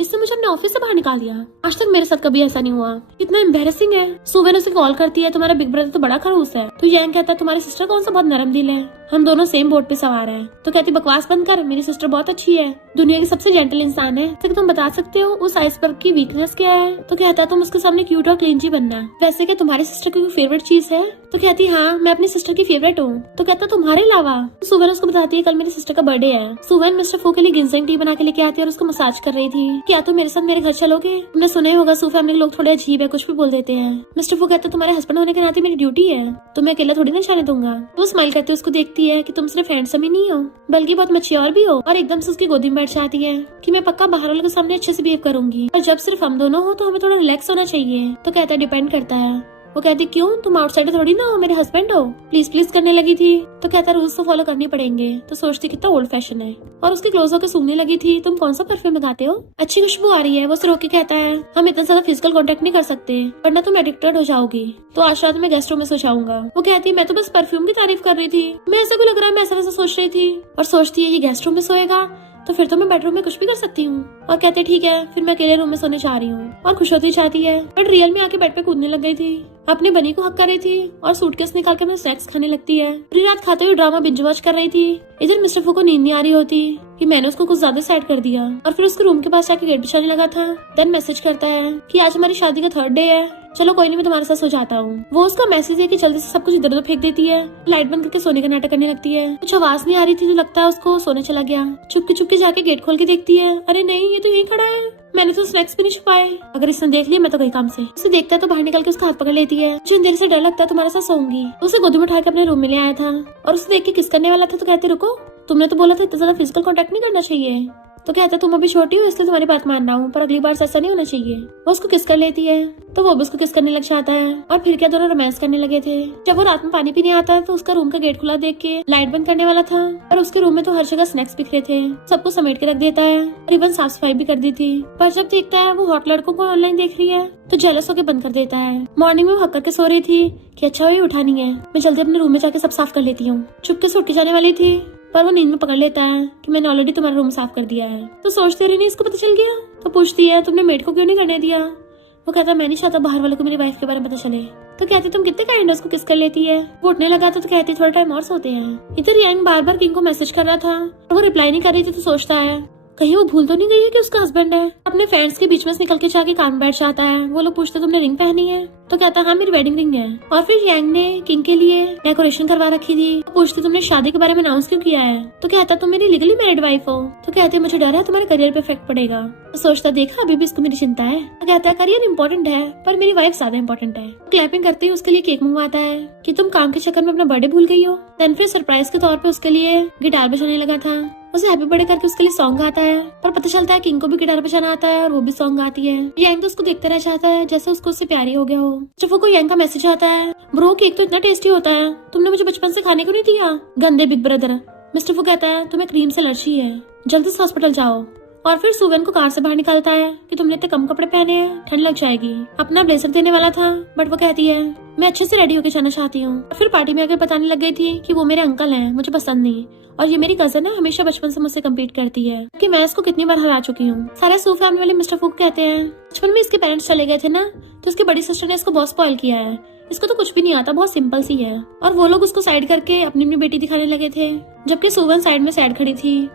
इससे मुझे अपने ऑफिस से बाहर निकाल दिया। आज तक मेरे साथ कभी ऐसा नहीं हुआ, इतना एम्बैरेसिंग है। सुवेन उसे कॉल करती है तुम्हारा बिग ब्रदर तो बड़ा खड़ूस है। तो यांग कहता है तुम्हारी सिस्टर कौन सा बहुत नरम दिल है, हम दोनों सेम बोट पे सवार हैं। तो कहती बकवास बंद कर, मेरी सिस्टर बहुत अच्छी है, दुनिया की सबसे जेंटल इंसान है। तो तुम बता सकते हो उस आइसबर्ग की वीकनेस क्या है। तो कहता है तुम उसके सामने क्यूट और क्लींजी बनना। वैसे क्या तुम्हारी सिस्टर की फेवरेट चीज है। तो कहती हाँ मैं अपनी सिस्टर की फेवरेट हूँ। तो कहता तुम्हारे अलावा। सुवेन उसको बताती है कल मेरी सिस्टर का बर्थडे है। सुवेन मिस्टर फू के लिए गिंजिंग टी बना के लेके आती है और उसको मसाज कर रही थी। क्या तुम मेरे साथ मेरे घर चलोगे? तुमने सुना ही होगा सू फैमिली के लोग थोड़े अजीब है, कुछ भी बोल देते हैं। मिस्टर फू कहते तुम्हारे हस्बैंड होने के नाते मेरी ड्यूटी है, तुम्हें अकेला थोड़ी ना जाने दूंगा। वो स्माइल करते उसको देखती है कि तुम सिर्फ हैंडसम ही नहीं हो बल्कि बहुत मैच्योर भी हो, और एकदम से उसकी गोदी में बैठ जाती है कि मैं पक्का बाहर वालों के सामने अच्छे से बिहेव करूंगी, और जब सिर्फ हम दोनों हो तो हमें थोड़ा रिलैक्स होना चाहिए। तो कहता है डिपेंड करता है। वो कहती क्यों, तुम आउटसाइडर थोड़ी ना हो, मेरे हस्बैंड हो। प्लीज प्लीज करने लगी थी। तो कहता रूल्स तो फॉलो करने पड़ेंगे। तो सोचती कितना ओल्ड फैशन है, और उसके क्लोज होकर सूंघने लगी थी तुम कौन सा परफ्यूम लगाते हो, अच्छी खुशबू आ रही है। वो रोक के कहता है हम इतना ज्यादा फिजिकल कांटेक्ट नहीं कर सकते वरना तुम एडिक्टेड हो जाओगी। तो आज रात में गेस्ट रूम में सो जाऊंगा। वो कहती मैं तो बस परफ्यूम की तारीफ कर रही थी, मैं ऐसा को लग रहा है मैं ऐसा वैसा सोच रही थी। और सोचती है ये गेस्ट रूम में सोएगा तो फिर तो मैं बेडरूम में कुछ भी कर सकती हूँ। और कहते ठीक है फिर मैं अकेले रूम में सोने जा रही हूँ, और खुश होती चाहती है। बट रियल में आके बेड पे कूदने लग गई थी, अपने बनी को हक कर रही थी और सूटकेस निकाल के अपने स्नैक्स खाने लगती है। पूरी रात खाते हुए ड्रामा बिंज वॉच कर रही थी। इधर मिस्टर फू को नींद नहीं आ रही होती कि मैंने उसको कुछ ज्यादा सैड कर दिया, और फिर उसके रूम के पास जाके गेट बिछाने लगा था। देन मैसेज करता है कि आज हमारी शादी का 3rd डे है, चलो कोई नहीं मैं तुम्हारे साथ सो जाता हूँ। वो उसका मैसेज है कि जल्दी से सब कुछ इधर उधर फेंक देती है, लाइट बंद करके सोने का नाटक करने लगती है। कुछ आवाज नहीं आ रही थी तो लगता है उसको सोने चला गया। चुपके जाके गेट खोल के देखती है, अरे नहीं ये तो यहीं खड़ा है, मैंने तो स्नैक्स भी नहीं छुपाए, अगर इसने देख लिया मैं तो गई काम से। उसे देखता है तो बाहर निकल के उसका हाथ पकड़ लेती है। जिन देर से डर लगता है तुम्हारे साथ सोऊंगी। उसे गोदी में उठा के अपने रूम में ले आया था और उसे देख के किस करने वाला था। तो कहते रुको, तुमने तो बोला था इतना ज्यादा फिजिकल कांटेक्ट नहीं करना चाहिए। तो कहता है तुम अभी छोटी हो इसलिए तुम्हारी बात मान रहा हूँ, पर अगली बार से ऐसा नहीं होना चाहिए। वो उसको किस कर लेती है तो वो भी उसको किस करने लग जाता है और फिर क्या दोनों रोमांस करने लगे थे। जब वो रात में पानी पीने आता है तो उसका रूम का गेट खुला देख के लाइट बंद करने वाला था और उसके रूम में तो हर जगह स्नैक्स बिखरे थे। सबको समेट के रख देता है और इवन साफ सफाई भी कर दी थी। पर जब देखता है वो हॉट लड़कों को ऑनलाइन देख रही है तो जेलस होकर बंद कर देता है। मॉर्निंग में वो हक करके सो रही थी कि अच्छा ये उठानी है, मैं जल्दी अपने रूम में जाके सब साफ कर लेती हूँ। चुपके से उठ के जाने वाली थी पर वो नींद में पकड़ लेता है कि मैंने ऑलरेडी तुम्हारा रूम साफ कर दिया है। तो सोचते रही नहीं इसको पता चल गया। तो पूछती है तुमने मेड को क्यों नहीं करने दिया। वो कहता है मैं नहीं चाहता बाहर वालों को मेरी वाइफ के बारे में पता चले। तो कहते तुम कितने काइंड हो, उसको किस कर लेती है। वो उठने लगा तो कहती थोड़ा टाइम और सोते हैं। इधर यांग बार बार किंग को मैसेज कर रहा था और वो रिप्लाई नहीं कर रही थी। तो सोचता है कहीं वो भूल तो नहीं गई है कि उसका हस्बैंड है। अपने फ्रेंड्स के बीच में से निकल के जाके काम बैठ जाता है। वो लोग पूछते तुमने रिंग पहनी है तो कहता हाँ मेरी वेडिंग रिंग है। और फिर यांग ने किंग के लिए डेकोरेशन करवा रखी थी। तो पूछते तुमने शादी के बारे में अनाउंस क्यों किया है। तो कहता तुम मेरी लीगली मैरिड वाइफ हो। तो कहते मुझे डर है तुम्हारे करियर पे इफेक्ट पड़ेगा। तो सोचता देखा अभी भी इसको मेरी चिंता है। तो कहता है करियर इंपॉर्टेंट है पर मेरी वाइफ ज्यादा इंपॉर्टेंट है। क्लैपिंग करते ही उसके लिए केक मंगवाता है कि तुम काम के चक्कर में अपना बर्थडे भूल गई हो। देन फिर सरप्राइज के तौर पे उसके लिए गिटार बजाने लगा था। उसे हैप्पी बर्थडे करके उसके लिए सॉन्ग गाता है पर पता चलता है किंग को भी गिटार बजाना आता है और वो भी सॉन्ग गाती है। यांग तो उसको देखते रह जाता है जैसे उसको उससे प्यारी हो गया हो। जब को यांग का मैसेज आता है ब्रो केक तो इतना टेस्टी होता है, तुमने मुझे बचपन से खाने को नहीं दिया, गंदे बिग ब्रदर। मिस्टर फू कहता है तुम्हें क्रीम से एलर्जी है, जल्दी से हॉस्पिटल जाओ। और फिर सुवेन को कार से बाहर निकालता है कि तुमने इतने कम कपड़े पहने हैं, ठंड लग जाएगी। अपना ब्लेजर देने वाला था बट वो कहती है मैं अच्छे से रेडी होकर जाना चाहती हूँ। फिर पार्टी में आकर बताने लग गई थी कि वो मेरे अंकल हैं, मुझे पसंद नहीं, और ये मेरी कजन है, हमेशा बचपन से मुझसे कम्पीट करती है कि मैं इसको कितनी बार हरा चुकी हूँ। सारे सू फैमिली वाले मिस्टर फूक कहते हैं बचपन में इसके पेरेंट्स चले गए थे ना तो उसकी बड़ी सिस्टर ने इसको बहुत स्पॉइल किया है, इसको तो कुछ भी नहीं आता, बहुत सिंपल सी है। और वो लोग उसको साइड करके अपनी अपनी बेटी दिखाने लगे थे जबकि सुवन साइड में साइड खड़ी थी।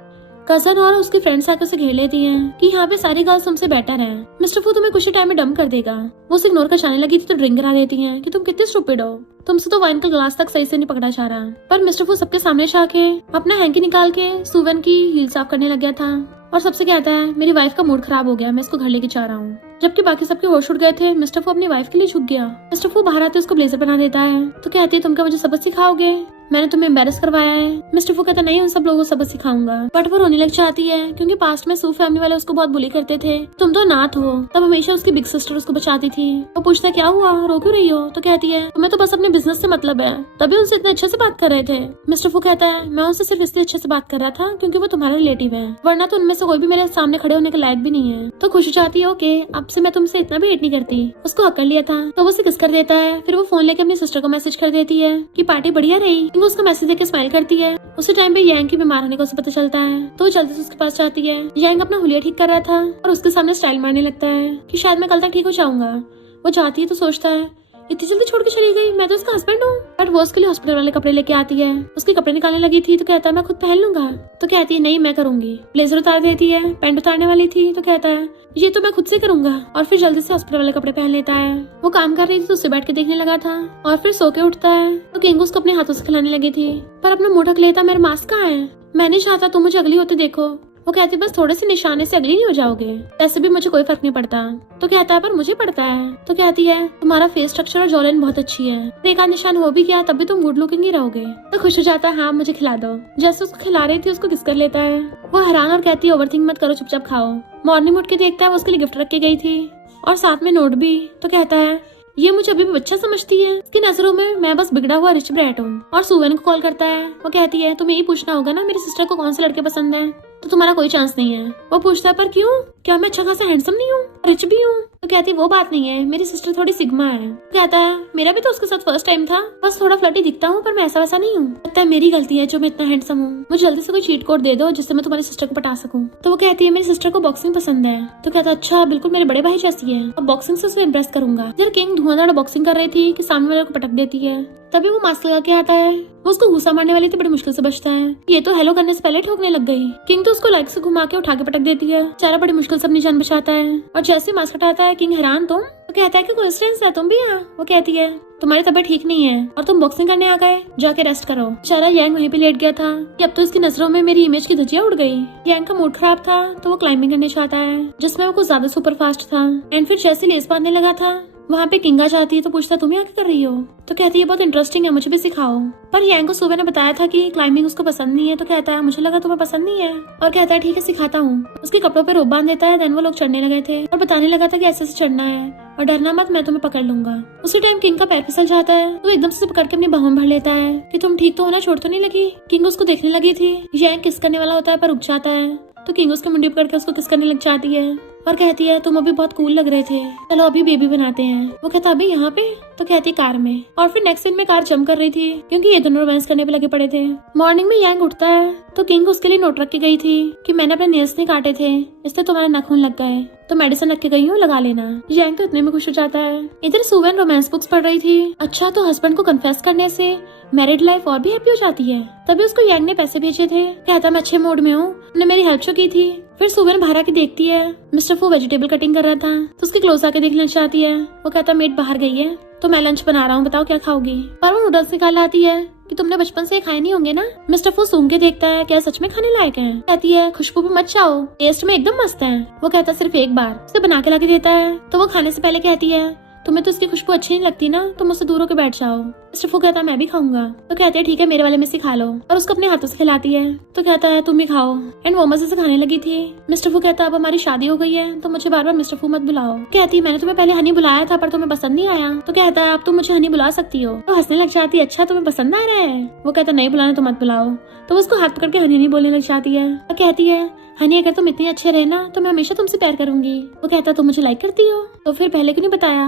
कजन और उसकी फ्रेंड्स आकर उसे घेर लेती हैं कि यहाँ पे सारी गर्ल्स तुमसे बेटर हैं, मिस्टर फू तुम्हें कुछ ही टाइम में डंप कर देगा। वो उसे इग्नोर कर जाने लगी थी तो ड्रिंक करा देती हैं कि तुम कितने स्टूपिड हो, तुमसे तो वाइन का ग्लास तक सही से नहीं पकड़ा जा रहा। पर मिस्टर फू सबके सामने जाके अपना हैंकी निकाल के सुवन की हील साफ करने लग गया था और सबसे कहता है मेरी वाइफ का मूड खराब हो गया, मैं इसको घर लेके जा रहा हूँ। जबकि बाकी सबके होश उड़ गए थे, मिस्टर फू अपनी वाइफ के लिए झुक गया। मिस्टर फू बाहर आते उसको ब्लेजर बना देता है तो कहती है तुम क्या मुझे सबक सिखाओगे, मैंने तुम्हें एम्बेरस करवाया है। मिस्टर फू कहता नहीं उन सब लोगों को सबक सिखाऊंगा। बट वो रोने लग जाती है क्योंकि पास्ट में सू फैमिली वाले उसको बहुत बुली करते थे, तुम तो अनाथ हो। तब हमेशा उसकी बिग सिस्टर उसको बचाती थी। वो पूछता क्या हुआ, रो क्यों रही हो। तो कहती है तुम्हें तो बस अपने बिजनेस से मतलब है, तभी उनसे इतने अच्छे से बात कर रहे थे। मिस्टर फू कहता है मैं उनसे सिर्फ इसलिए अच्छे से बात कर रहा था क्योंकि वो तुम्हारा रिलेटिव है, वरना तो उनमें से कोई भी मेरे सामने खड़े होने के लायक भी नहीं है। तो खुशी चाहती है ओके अब से मैं तुमसे इतना भी हेट नहीं करती। उसको हक कर लिया था तो वो उसे किस कर देता है। फिर वो फोन लेके अपनी सिस्टर को मैसेज कर देती है कि पार्टी बढ़िया रही। वो उसका मैसेज देके स्माइल करती है। उसी टाइम पे यांग की बीमार होने का उसे पता चलता है तो वो जल्दी से उसके पास जाती है। यांग अपना हुलिया ठीक कर रहा था और उसके सामने स्टाइल मारने लगता है कि शायद मैं कल तक ठीक हो जाऊंगा। वो जाती है तो सोचता है इतनी जल्दी छोड़ के चली गई, मैं तो उसका हस्बैंड हूँ। बट वो उसके लिए हॉस्पिटल वाले कपड़े लेके आती है। उसके कपड़े निकालने लगी थी तो कहता है मैं खुद पहन लूंगा। तो कहती है नहीं मैं करूंगी। ब्लेजर उतार देती है, पैंट उतारने वाली थी तो कहता है ये तो मैं खुद से करूंगा। और फिर जल्दी से हॉस्पिटल वाले कपड़े पहन लेता है। वो काम कर रही थी तो उससे बैठ के देखने लगा था और फिर सो के उठता है तो किंग उसको अपने हाथों से खिलाने लगी थी पर अपना मुंह ढक लेता, मेरा मास्क कहाँ है, मैं नहीं चाहता तुम मुझे अगली होते देखो। वो कहती बस थोड़े से निशाने से अगली नहीं हो जाओगे, ऐसे भी मुझे कोई फर्क नहीं पड़ता। तो कहता है पर मुझे पड़ता है। तो कहती है तुम्हारा फेस स्ट्रक्चर और जॉलाइन बहुत अच्छी है, एक आध निशान हो भी गया तब भी तुम गुड लुकिंग ही रहोगे। तो खुश हो जाता है हाँ मुझे खिला दो। जैसे उसको खिला रही थी उसको किस कर लेता है। वो हैरान और कहती है ओवरथिंक मत करो, चुपचाप खाओ। मॉर्निंग उठ के देखता है वो उसके लिए गिफ्ट रख के गई थी और साथ में नोट भी। तो कहता है ये मुझे अभी भी बच्चा समझती है, इसकी नजरों में मैं बस बिगड़ा हुआ रिच ब्रैट हूँ। और सुवेन को कॉल करता है। वो कहती है तुम्हें यही पूछना होगा ना मेरी सिस्टर को कौन से लड़के पसंद है, तो तुम्हारा कोई चांस नहीं है। वो पूछता है पर क्यों, क्या मैं अच्छा खासा हैंडसम नहीं हूँ, रिच भी हूँ। तो कहती है वो बात नहीं है, मेरी सिस्टर थोड़ी सिग्मा है। कहता है मेरा भी तो उसके साथ फर्स्ट टाइम था, बस थोड़ा फ्लर्टी दिखता हूँ पर मैं ऐसा वैसा नहीं हूँ। कहता है मेरी गलती है जो मैं इतना हैंडसम हूँ, मुझे जल्दी से कोई चीट कोड दे दो जिससे मैं तुम्हारी सिस्टर को पटा सकूँ। तो वो कहती है मेरी सिस्टर को बॉक्सिंग पसंद है। तो कहता है अच्छा बिल्कुल मेरे बड़े भाई जैसी है, अब बॉक्सिंग से उसे इम्प्रेस करूंगा। जब किंग धुआंधार बॉक्सिंग कर रही थी कि सामने वाले को पटक देती है, तभी वो मास्क लगा के आता है। वो उसको घूसा मारने वाली थी, बड़ी मुश्किल से बचता है। ये तो हेलो करने से पहले ठोकने लग गई। किंग तो उसको लाइक से घुमा के उठा के पटक देती है। बेचारा बड़ी मुश्किल से अपनी जान बचाता है और जैसे ही मास्क हटाता है किंग हैरान तुम। तो कहता है कि कोइंसिडेंस है तुम भी यहाँ। वो कहती है तुम्हारी तबीयत ठीक नहीं है और तुम बॉक्सिंग करने आ गए, जाके रेस्ट करो। बेचारा यांग वहीं पे लेट गया था कि अब तो इसकी नजरों में मेरी इमेज की धज्जियां उड़ गई। यांग का मूड खराब था तो वो क्लाइंबिंग करने चाहता है जिसमें वो कुछ ज्यादा सुपर फास्ट था। एंड फिर जैसे लेस बांधने लगा था वहाँ पे किंग आ जाती है तो पूछता तुम यहाँ क्या कर रही हो। तो कहती है बहुत इंटरेस्टिंग है, मुझे भी सिखाओ। पर यांग को सुबह ने बताया था कि क्लाइंबिंग उसको पसंद नहीं है। तो कहता है मुझे लगा तुम्हें पसंद नहीं है, और कहता है ठीक है सिखाता हूँ। उसके कपड़ों पे रोप बांध देता है। देन वो लोग चढ़ने लगे थे और बताने लगा था कि ऐसे चढ़ना है और डरना मत, मैं तुम्हें पकड़ लूंगा। उसी टाइम किंग का पैर फिसल जाता है तो एकदम से पकड़ के अपनी बाहों में भर लेता है कि तुम ठीक तो हो ना, चोट तो नहीं लगी। किंग उसको देखने लगी थी। यांग किस करने वाला होता है पर रुक जाता है तो किंग उसके मुंडी पकड़ के उसको किस करने लग जाती है और कहती है तुम अभी बहुत कूल लग रहे थे, चलो अभी बेबी बनाते हैं। वो कहता अभी यहाँ पे। तो कहती कार में। और फिर नेक्स्ट सीन में कार जंप कर रही थी क्योंकि ये दोनों रोमांस करने पे लगे पड़े थे। मॉर्निंग में यांग उठता है तो किंग उसके लिए नोट रख के गई थी कि मैंने अपने नेल्स नहीं काटे थे इसलिए तुम्हारे नाखून लग गए, तो मेडिसिन रख के गई हूँ, लगा लेना। यांग तो इतने में खुश हो जाता है। इधर सुवेन रोमांस बुक्स पढ़ रही थी। अच्छा तो हस्बैंड को कन्फेस करने से मैरिड लाइफ और भी हैप्पी हो जाती है। तभी उसको यांग ने पैसे भेजे थे। कहता मैं अच्छे मूड में हूँ, ने मेरी हेल्प की थी। फिर सुवेन बाहर आके देखती है मिस्टर फू वेजिटेबल कटिंग कर रहा था तो उसकी क्लोज आके देखना चाहती है। वो कहता मेड बाहर गई है तो मैं लंच बना रहा हूँ, बताओ क्या खाओगी। पर वो नूडल्स निकाल आती है कि तुमने बचपन से खाए नहीं होंगे ना। मिस्टर फू सूंघ के देखता है क्या सच में खाने लायक है। कहती है खुशबू पे मत जाओ, टेस्ट में एकदम मस्त है। वो कहता सिर्फ एक बार। उसे बना के लाके देता है तो वो खाने से पहले कहती है तुम्हें तो इसकी खुशबू अच्छी नहीं लगती ना, तुम मुझसे दूर होकर बैठ जाओ। मिस्टर फू कहता है मैं भी खाऊंगा। तो कहते हैं ठीक है मेरे वाले में से खा लो, और उसको अपने हाथों से खिलाती है। तो कहता है तुम भी खाओ। एंड वो मजे से खाने लगी थी। मिस्टर फू कहता है अब हमारी शादी हो गई है तो मुझे बार बार मिस्टर फू मत बुलाओ। कहती है मैंने तुम्हें पहले हनी बुलाया था पर तुम्हें पसंद नहीं आया। तो कहता है अब तुम मुझे हनी बुला सकती हो। तो हंसने लग जाती है अच्छा तुम्हें पसंद आ रहा है। वो कहता नहीं बुलाना तो मत बुलाओ। तो उसको हाथ पकड़ के हनी हनी बोलने लग जाती है और कहती है हनी अगर तुम इतने अच्छे रहे ना तो मैं हमेशा तुमसे प्यार करूंगी। वो कहता तुम मुझे लाइक करती हो, तो फिर पहले क्यों नहीं बताया।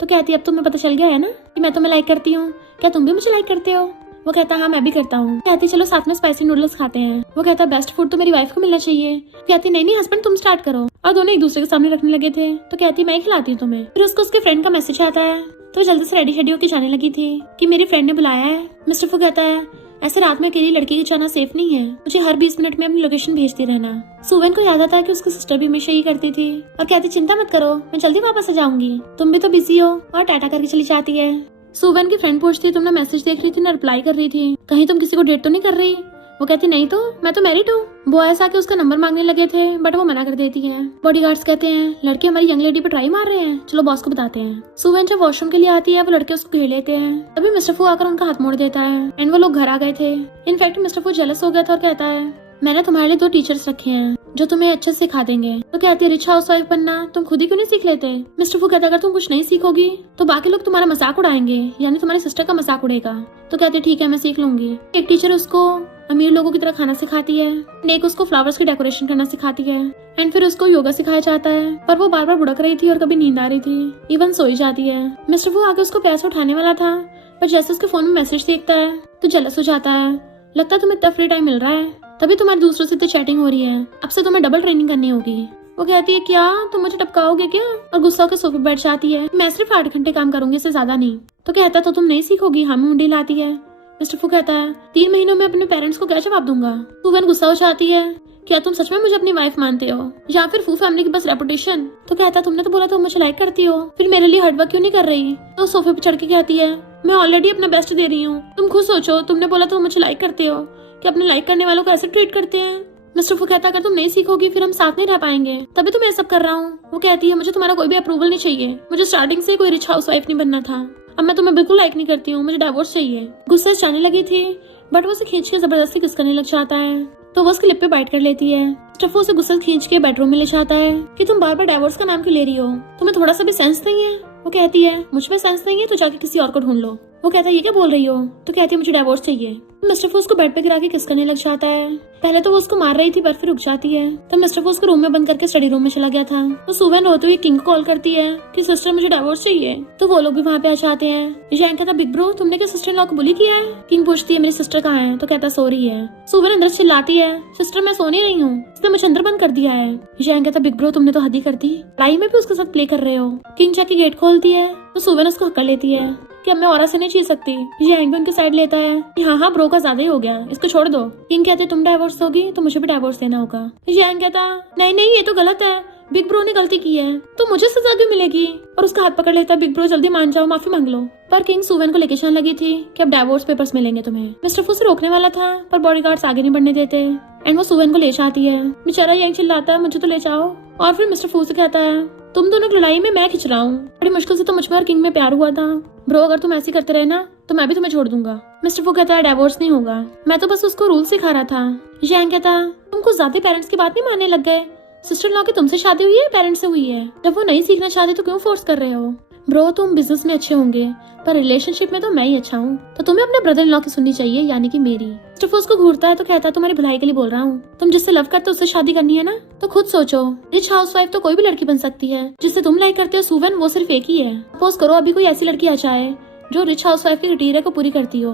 तो कहती अब तुम्हें पता चल गया है ना कि मैं तुम्हें लाइक करती हूँ, क्या तुम भी मुझे लाइक करते हो। वो कहता हाँ मैं भी करता हूँ। कहती चलो साथ में स्पाइसी नूडल्स खाते हैं। वो कहता बेस्ट फूड तो मेरी वाइफ को मिलना चाहिए। कहती नहीं हस्बैंड तुम स्टार्ट करो। और दोनों एक दूसरे के सामने रखने लगे थे। तो कहती मैं खिलाती हूँ तुम्हें। फिर उसको उसके फ्रेंड का मैसेज आता है तो जल्दी से रेडी शेडी होकर जाने लगी थी कि मेरी फ्रेंड ने बुलाया है। मिस्टर फू कहता है ऐसे रात में अकेली लड़की के जाना सेफ नहीं है, मुझे हर 20 मिनट में अपनी लोकेशन भेजती रहना। सुवेन को याद आता है कि उसकी सिस्टर भी हमेशा यही करती थी और कहती चिंता मत करो मैं जल्दी वापस आ जाऊंगी, तुम भी तो बिजी हो। और टाटा करके चली जाती है। सुवेन की फ्रेंड पूछती तुमने मैसेज देख रही थी ना, रिप्लाई कर रही थी, कहीं तुम किसी को डेट तो नहीं कर रही। वो कहती नहीं तो मैं तो मैरिड हूँ। बॉयज आके उसका नंबर मांगने लगे थे बट वो मना कर देती है। बॉडीगार्ड्स कहते हैं लड़के हमारी यंग लेडी पे ट्राई मार रहे हैं, चलो बॉस को बताते हैं। सुवेन जब वॉशरूम के लिए आती है वो लड़के उसको घेर लेते हैं। तभी मिस्टर फू आकर उनका हाथ मोड़ देता है एंड वो लोग घर आ गए थे। इनफैक्ट मिस्टर फू जेलस हो गया था और कहता है मैंने तुम्हारे लिए 2 टीचर्स रखे हैं जो तुम्हें अच्छे से सिखा देंगे। तो कहती है रिच हाउसवाइफ बनना तुम खुद ही क्यों नहीं सीख लेते। मिस्टर फू कहता अगर तुम कुछ नहीं सीखोगी तो बाकी लोग तुम्हारा मजाक उड़ाएंगे, यानी तुम्हारी सिस्टर का मजाक उड़ेगा। तो कहती है ठीक है मैं सीख लूंगी। एक टीचर उसको अमीर लोगों की तरह खाना सिखाती है, एक उसको फ्लावर्स की डेकोरेशन करना सिखाती है एंड फिर उसको योगा सिखाया जाता है। पर वो बार बार बुड़क रही थी और कभी नींद आ रही थी, इवन सोई जाती है। मिस्टर फू आगे उसको पैसे उठाने वाला था पर जैसे उसके फोन में मैसेज देखता है तो जेलस हो जाता है। लगता है तुम्हें इतना फ्री टाइम मिल रहा है तभी तुम्हारे दूसरों से इतनी चैटिंग हो रही है, अब से तुम्हें डबल ट्रेनिंग करनी होगी। वो कहती है क्या तुम मुझे टपकाओगे क्या, और गुस्सा होकर सोफे बैठ जाती है मैं सिर्फ 8 घंटे काम करूंगी इससे ज्यादा नहीं। तो कहता तो तुम नहीं सीखोगी, हम मुंडी लाती है। मिस्टर फू कहता है 3 महीनों में अपने पेरेंट्स को क्या जवाब दूंगा। सुवेन गुस्सा हो जाती है क्या तुम सच में मुझे अपनी वाइफ मानते हो या फिर फू फैमिली की बस रेपुटेशन। तो कहता तुमने तो बोला तुम मुझे लाइक करती हो, फिर मेरे लिए हार्ड वर्क क्यों नहीं कर रही। तो सोफे पे चढ़ के कहती है मैं ऑलरेडी अपना बेस्ट दे रही हूँ, तुम खुद सोचो, तुमने बोला तुम मुझे लाइक करते हो कि अपने लाइक करने वालों को ऐसे ट्रीट करते हैं। मिस्टर फू कहता अगर तुम नहीं सीखोगी फिर हम साथ नहीं रह पाएंगे, तभी तो मैं सब कर रहा हूँ। वो कहती है मुझे तुम्हारा कोई भी अप्रूवल नहीं चाहिए, मुझे स्टार्टिंग से कोई रिच हाउसवाइफ नहीं बनना था, अब मैं तुम्हें बिल्कुल लाइक नहीं करती हूँ, मुझे डाइवोर्स चाहिए। गुस्से से जाने लगी थी बट वो उसे खींच के जबरदस्ती किस करने लग जाता है तो वो उसके लिप पे बाइट कर लेती है। मिस्टर फू उसे गुस्से खींच के बेडरूम में ले जाता है कि तुम बार बार डाइवोर्स का नाम क्यों ले रही हो, तुम्हें थोड़ा सा भी सेंस नहीं है। वो कहती है मुझ में सेंस नहीं है तो जाके किसी और को ढूंढ लो। वो कहता है ये क्या बोल रही हो। तो कहती है मुझे डाइवोर्स चाहिए। मिस्टर फू उसको बेड पे गिरा के किस करने लग जाता है। पहले तो वो उसको मार रही थी पर फिर रुक जाती है। तो मिस्टर फू उसको रूम में बंद करके स्टडी रूम में चला गया था। तो सुवेन रोते हुए किंग को कॉल करती है कि सिस्टर मुझे डाइवोर्स चाहिए। तो वो लोग भी वहाँ पे आ जाते हैं। यांग कहता बिग ब्रो तुमने क्या सिस्टर इन लॉ को बुली किया है। किंग पूछती है मेरी सिस्टर कहाँ है। तो कहता सो रही है। सुवेन अंदर से चिल्लाती है सिस्टर मैं सो नहीं रही हूँ, इसने मुझे अंदर बंद कर दिया है। यांग कहता बिग ब्रो तुमने तो हद ही कर दी, लड़ाई में भी उसके साथ प्ले कर रहे हो। किंग जाके गेट खोलती है तो सुवेन उसको हक्का लेती है कि अब मैं और से नहीं जी सकती। यांग भी उनकी साइड लेता है कि हाँ ब्रो का ज्यादा ही हो गया, इसको छोड़ दो। किंग कहते तुम डाइवोर्स दोगी तो मुझे भी डाइवोर्स देना होगा। यांग कहता नहीं ये तो गलत है, बिग ब्रो ने गलती की है तो मुझे सजा क्यों मिलेगी। और उसका हाथ पकड़ लेता है, बिग ब्रो जल्दी मान जाओ, माफी मांग लो। पर किंग सुवेन को लेके चलने लगी थी कि अब डाइवोर्स पेपर्स मिलेंगे तुम्हें। मिस्टर फू से रोकने वाला था पर बॉडीगार्ड्स आगे नहीं बढ़ने देते एंड वो सुवेन को ले जाती है। बेचारा यही चिल्लाता है मुझे तो ले जाओ। और फिर मिस्टर फू से कहता है तुम दोनों की लड़ाई में मैं खिंच रहा हूँ, बड़ी मुश्किल से तो मुझ में और किंग में प्यार हुआ था। ब्रो अगर तुम ऐसे करते रहे ना तो मैं भी तुम्हें छोड़ दूंगा। मिस्टर फू कहता है डाइवोर्स नहीं होगा, मैं तो बस उसको रूल सिखा रहा था। यांग कहता तुम कुछ ज्यादा पेरेंट्स की बात नहीं मानने लग गए। सिस्टर लॉ की तुमसे शादी हुई है पेरेंट्स से हुई है, जब वो नहीं सीखना चाहते तो क्यों फोर्स कर रहे हो। ब्रो तुम बिजनेस में अच्छे होंगे पर रिलेशनशिप में तो मैं ही अच्छा हूँ, तो तुम्हें अपने ब्रदर इन लॉ की सुननी चाहिए, यानी कि मेरी। मिस्टर फू उसको घूरता है तो कहता है तुम्हारी भलाई के लिए बोल रहा हूँ, तुम जिससे लव करते हो उससे शादी करनी है ना तो खुद सोचो। रिच हाउसवाइफ तो कोई भी लड़की बन सकती है, जिससे तुम लाइक करते हो सुवेन वो सिर्फ एक ही है। सपोज करो अभी कोई ऐसी लड़की आ जाए जो रिच हाउसवाइफ की क्राइटेरिया को पूरी करती हो,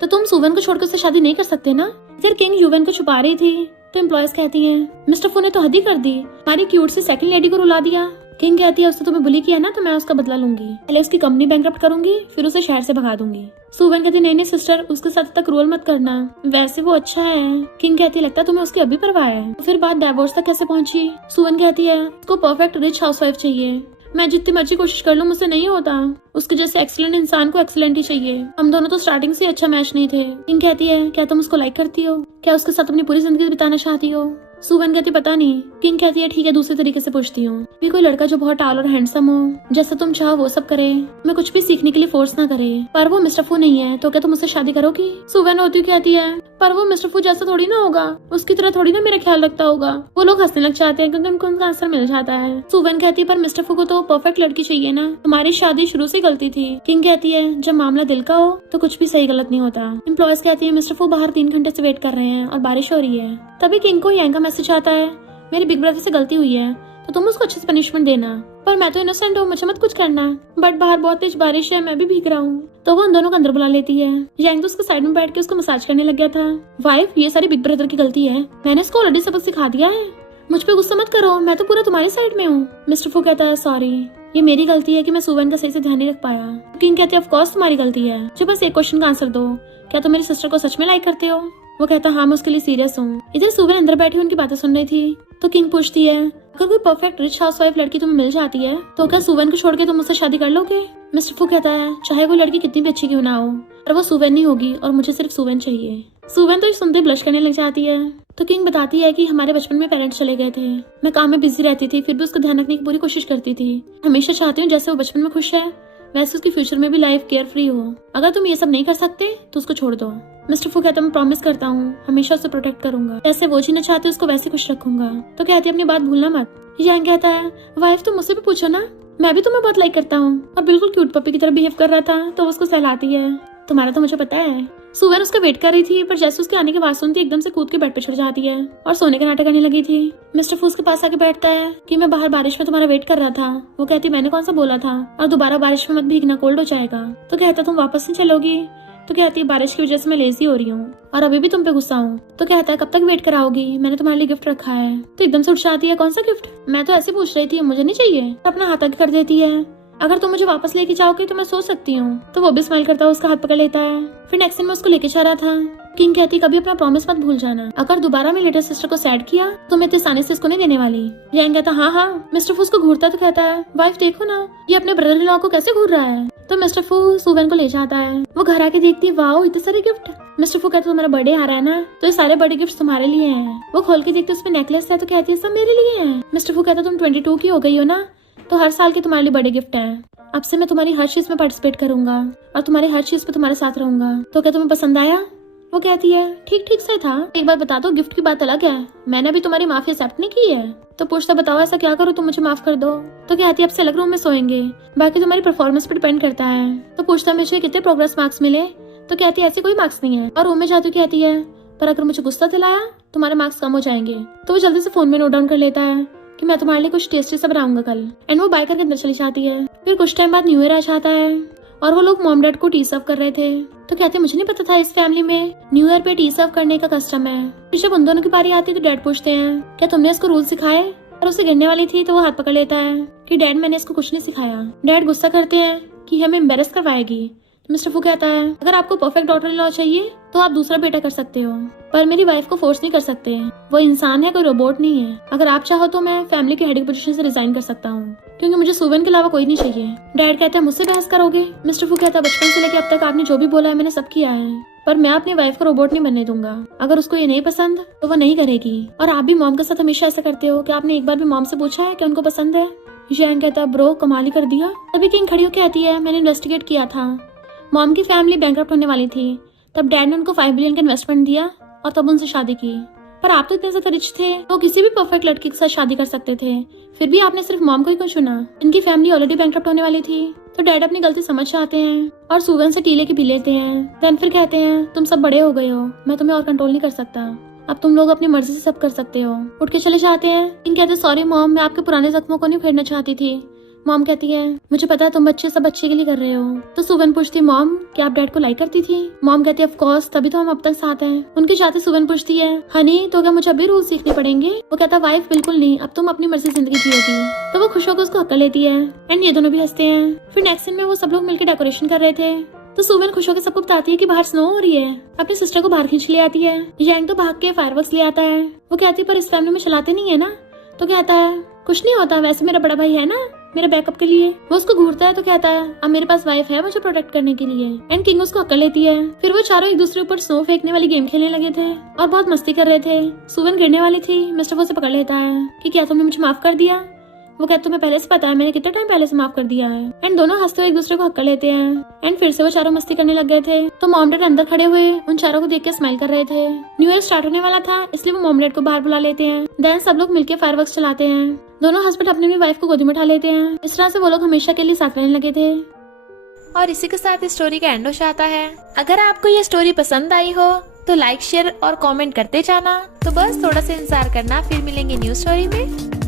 तो तुम सुवेन को छोड़कर उससे शादी नहीं कर सकते ना। फिर किंग यूवेन को छुपा रही थी तो एम्प्लॉयज कहती हैं मिस्टर फू ने तो हद ही कर दी, हमारी क्यूट से सेकंड लेडी को रुला दिया। किंग कहती है उसने तुम्हें बुली किया ना तो मैं उसका बदला लूंगी, पहले उसकी कंपनी बैंकरप्ट करूंगी फिर उसे शहर से भगा दूंगी। सुवेन कहती नहीं नहीं सिस्टर उसके साथ तक क्रूअल मत करना, वैसे वो अच्छा है। किंग कहती है लगता है तुम्हें उसकी अभी परवाह है। फिर बात डाइवोर्स तक कैसे पहुंची। सुवेन कहती है उसको परफेक्ट रिच हाउसवाइफ चाहिए, मैं जितनी मर्जी कोशिश कर लूं मुझसे नहीं होता, उसके जैसे एक्सीलेंट इंसान को एक्सीलेंट ही चाहिए। हम दोनों तो स्टार्टिंग से अच्छा मैच नहीं थे। किंग कहती है क्या तुम उसको लाइक करती हो, क्या उसके साथ अपनी पूरी जिंदगी बिताना चाहती हो। सुवेन कहती पता नहीं। किंग कहती है ठीक है दूसरे तरीके से पूछती हूँ, भी कोई लड़का जो बहुत टाल और हैंडसम हो, जैसे तुम चाहो वो सब करे, मैं कुछ भी सीखने के लिए फोर्स ना करे, पर वो मिस्टर फू नहीं है तो क्या तुम उससे शादी करोगी। सुवेन होती कहती है पर वो मिस्टर फू जैसा थोड़ी ना होगा, उसकी तरह थोड़ी ना मेरा ख्याल रखता होगा। वो लोग हंसने लग जाते हैं क्योंकि उनको उनका आंसर मिल जाता है। सुवेन कहती है पर मिस्टर फू को तो परफेक्ट लड़की चाहिए ना, हमारी शादी शुरू से गलती थी। किंग कहती है जब मामला दिल का हो तो कुछ भी सही गलत नहीं होता। एम्प्लॉयज कहती है मिस्टर फू बाहर 3 घंटे से वेट कर रहे हैं और बारिश हो रही है। तभी किंग को यांग का मैसेज आता है मेरी बिग ब्रदर से गलती हुई है तो तुम उसको अच्छे से पनिशमेंट देना, पर मैं तो इनोसेंट हूँ मुझे मत कुछ करना, बट बाहर बहुत तेज बारिश है मैं भी भीग रहा हूँ। तो वो उन दोनों को अंदर बुला लेती है। यांग तो उसके साइड में बैठ के उसको मसाज करने लग गया था। वाइफ ये सारी बिग ब्रदर की गलती है, मैंने इसको ऑलरेडी सबक सिखा दिया है, मुझ पे गुस्सा मत करो, मैं तो पूरा तुम्हारी साइड में हूँ। मिस्टर फू कहता है सॉरी ये मेरी गलती है कि मैं सुवेन का सही से ध्यान नहीं रख पाया। किंग कहती है ऑफ कोर्स तुम्हारी गलती है, जो बस एक क्वेश्चन का आंसर दो, क्या तुम मेरी सिस्टर को सच में लाइक करते हो। वो कहता हाँ मैं उसके लिए सीरियस हूँ। इधर सुवेन अंदर बैठी उनकी बातें सुन रही थी तो किंग पूछती है अगर कोई परफेक्ट रिच हाउसवाइफ लड़की तुम्हें मिल जाती है तो क्या सुवेन को छोड़ के तुम उससे शादी कर लोगे। मिस्टर फू कहता है चाहे वो लड़की कितनी भी अच्छी क्यों ना हो पर वो सुवेन नहीं होगी और मुझे सिर्फ सुवेन चाहिए। सुवेन तो सुनते ब्लश करने लग जाती है तो किंग बताती है कि हमारे बचपन में पेरेंट्स चले गए थे, मैं काम में बिजी रहती थी फिर भी उसका ध्यान रखने की पूरी कोशिश करती थी। हमेशा चाहती हूँ जैसे वो बचपन में खुश है वैसे उसकी फ्यूचर में भी लाइफ केयर फ्री हो, अगर तुम ये सब नहीं कर सकते तो उसको छोड़ दो। मिस्टर फू कहता मैं प्रॉमिस करता हूँ हमेशा उसे प्रोटेक्ट करूंगा, जैसे वो जीना चाहते उसको वैसे खुश रखूंगा। तो कहती है अपनी बात भूलना मत। यांग कहता है वाइफ तुम मुझसे भी पूछो ना, मैं भी तुम्हें बहुत लाइक करता हूँ। और बिल्कुल क्यूट पपी की तरह बिहेव कर रहा था तो उसको सहलाती है तुम्हारा तो मुझे पता है। सुवेन उसका वेट कर रही थी पर जैसे उसके आने की आवाज सुनती एकदम से कूद के बेड पर चढ़ जाती है और सोने का नाटक करने लगी थी। मिस्टर फू उसके पास आके बैठता है कि मैं बाहर बारिश में तुम्हारा वेट कर रहा था। वो कहती मैंने कौन सा बोला था, और दोबारा बारिश में मत भीगना कोल्ड हो जाएगा। तो कहता तुम वापस नहीं चलोगी। तो कहती है बारिश की वजह से मैं लेजी हो रही हूँ और अभी भी तुम पे गुस्सा हूँ। तो कहता है कब तक वेट कराओगी, मैंने तुम्हारे लिए गिफ्ट रखा है। तो एकदम से उठ जाती है कौन सा गिफ्ट, मैं तो ऐसे पूछ रही थी मुझे नहीं चाहिए। अपना हाथ आगे कर देती है अगर तुम मुझे वापस लेके जाओगे तो मैं सो सकती हूँ। तो वो भी स्माइल करता है उसका हाथ पकड़ लेता है। फिर नेक्स्ट टाइम मैं उसको लेके जा रहा था। किंग कहती कभी अपना प्रॉमिस मत भूल जाना, अगर दोबारा मेरी लिटिल सिस्टर को सैड किया तो मैं इतने आसानी से इसको नहीं देने वाली। यांग कहता हाँ। मिस्टर फू उसको घूरता तो कहता है वाइफ देखो ना ये अपने ब्रदर इन लॉ को कैसे घूर रहा है। तो मिस्टर फू सुवेन को ले जाता है। वो घर आके देखती है वाओ इतने सारे गिफ्ट। मिस्टर फू कहता तुम्हारा बर्थडे आ रहा है ना तो ये सारे बड़े गिफ्ट तुम्हारे लिए हैं। वो खोल के देखते उसमें नेकलेस है तो कहती है सब मेरे लिए है। मिस्टर फू कहता तुम 22 की हो गई हो ना तो हर साल के तुम्हारे लिए बड़े गिफ्ट है, अब से मैं तुम्हारी हर चीज में पार्टिसिपेट करूंगा और तुम्हारी हर चीज पे तुम्हारे साथ रहूंगा। तो क्या तुम्हें पसंद आया। वो कहती है ठीक ठीक से था, एक बात बता दो गिफ्ट की बात अलग है, मैंने अभी तुम्हारी माफी एक्सेप्ट नहीं की है। तो पूछता बताओ ऐसा क्या करो तुम मुझे माफ कर दो। तो कहती है अब से अलग रूम में सोएंगे, बाकी तुम्हारी परफॉर्मेंस पे डिपेंड करता है। तो पूछता मुझे कितने प्रोग्रेस मार्क्स मिले। तो कहती है ऐसे कोई मार्क्स नहीं है। और रूम में जाती कहती है पर अगर मुझे गुस्सा दिलाया तुम्हारे मार्क्स कम हो जाएंगे। तो वो जल्दी से फोन में नोट डाउन कर लेता है कि मैं तुम्हारे लिए कुछ टेस्टी सा बनाऊंगा कल। एंड वो बाय करके अंदर चली जाती है। फिर कुछ टाइम बाद न्यू ईयर आ जाता है और वो लोग मॉम डैड को टी सर्व कर रहे थे। तो कहते मुझे नहीं पता था इस फैमिली में न्यू ईयर पे टी सर्व करने का कस्टम है। फिर जब उन दोनों की बारी आती है तो डैड पूछते हैं क्या तुमने इसको रूल सिखाए। और उसे गिरने वाली थी तो वो हाथ पकड़ लेता है कि डैड मैंने इसको कुछ नहीं सिखाया। डैड गुस्सा करते हैं कि हमें एम्बेरस करवाएगी, मिस्टर फू कहता है अगर आपको परफेक्ट डॉटर इन लॉ चाहिए तो आप दूसरा बेटा कर सकते हो, पर मेरी वाइफ को फोर्स नहीं कर सकते। वो इंसान है, कोई रोबोट नहीं है। अगर आप चाहो तो मैं फैमिली के हेड की पोजीशन से रिजाइन कर सकता हूँ, क्योंकि मुझे सुवेन के अलावा कोई नहीं चाहिए। डैड कहता है मुझसे बहस करोगे? मिस्टर फू कहता है बचपन से लेकर अब तक आपने जो भी बोला है मैंने सब किया है, पर मैं अपनी वाइफ को रोबोट नहीं बनने दूंगा। अगर उसको ये नहीं पसंद तो वो नहीं करेगी। और आप भी मॉम के साथ हमेशा ऐसा करते हो कि आपने एक बार भी मॉम से पूछा है कि उनको पसंद है? जैंग कहता है ब्रो कमाल ही कर दिया। तभी किंग खड़ी होकर कहती है मैंने इन्वेस्टिगेट किया था, मॉम की फैमिली बैंकरप्ट होने वाली थी, तब डैड ने उनको 5 बिलियन का इन्वेस्टमेंट दिया और तब उनसे शादी की। पर आप तो इतने ज्यादा रिच थे, वो किसी भी परफेक्ट लड़की के साथ शादी कर सकते थे, फिर भी आपने सिर्फ मॉम को ही क्यों चुना? इनकी फैमिली ऑलरेडी बैंकरप्ट होने वाली थी। तो डैड अपनी गलती समझ जाते हैं और सुवेन से टीले की भी लेते हैं। देन फिर कहते हैं तुम सब बड़े हो गए हो, मैं तुम्हें और कंट्रोल नहीं कर सकता, अब तुम लोग अपनी मर्जी से सब कर सकते हो। उठ के चले जाते हैं। किंग कहते सॉरी मॉम, मैं आपके पुराने जख्मों को नहीं फेरना चाहती थी। मॉम कहती है मुझे पता है तुम बच्चे सब बच्चे के लिए कर रहे हो। तो सुवेन पूछती मॉम क्या आप डैड को लाइक करती थी? मॉम कहती है ऑफ कोर्स, तभी तो हम अब तक साथ हैं। उनके जाते सुवेन पूछती है हनी तो क्या मुझे अभी रूल सीखने पड़ेंगे? वो कहता वाइफ बिल्कुल नहीं, अब तुम अपनी मर्जी जिंदगी जियोगी। तो वो खुश होकर उसको हक्का लेती है एंड ये दोनों भी हंसते हैं। फिर नेक्स्ट सीन में वो सब लोग मिलकर डेकोरेशन कर रहे थे। तो सुवेन खुश होकर सबको बताती है कि बाहर स्नो हो रही है, अपनी सिस्टर को बाहर खींच ले आती है। जैंग तो भाग के फायरवर्क्स ले आता है। वो कहती है पर इस फैमिली में चलाते नहीं है ना? तो कहता है कुछ नहीं होता, वैसे मेरा बड़ा भाई है ना मेरे बैकअप के लिए। वो उसको घूरता है तो कहता है अब मेरे पास वाइफ है मुझे प्रोटेक्ट करने के लिए। एंड किंग उसको अक्ल लेती है। फिर वो चारों एक दूसरे ऊपर स्नो फेंकने वाली गेम खेलने लगे थे और बहुत मस्ती कर रहे थे। सुवेन गिरने वाली थी, मिस्टर वो उसे पकड़ लेता है कि क्या तुमने मुझे माफ कर दिया? वो कहते तुम्हें पहले से पता है, मैंने कितना टाइम पहले से माफ कर दिया है। एंड दोनों हंसते हुए एक दूसरे को हक्का लेते हैं। एंड फिर से वो चारों मस्ती करने लग गए थे। तो मॉम डैड अंदर खड़े हुए उन चारों को देख के स्माइल कर रहे थे। न्यू ईयर स्टार्ट होने वाला था, इसलिए वो मॉम डैड को बाहर बुला लेते हैं। देन सब लोग मिलकर फायरवर्क्स चलाते हैं। दोनों हस्बैंड अपनी वाइफ को गोदी में उठा लेते हैं। इस तरह से वो लोग हमेशा के लिए साथ रहने लगे थे। और इसी के साथ इस स्टोरी का एंड हो जाता है। अगर आपको ये स्टोरी पसंद आई हो तो लाइक शेयर और कमेंट करते जाना। तो बस थोड़ा सा इंतजार करना, फिर मिलेंगे न्यू स्टोरी में।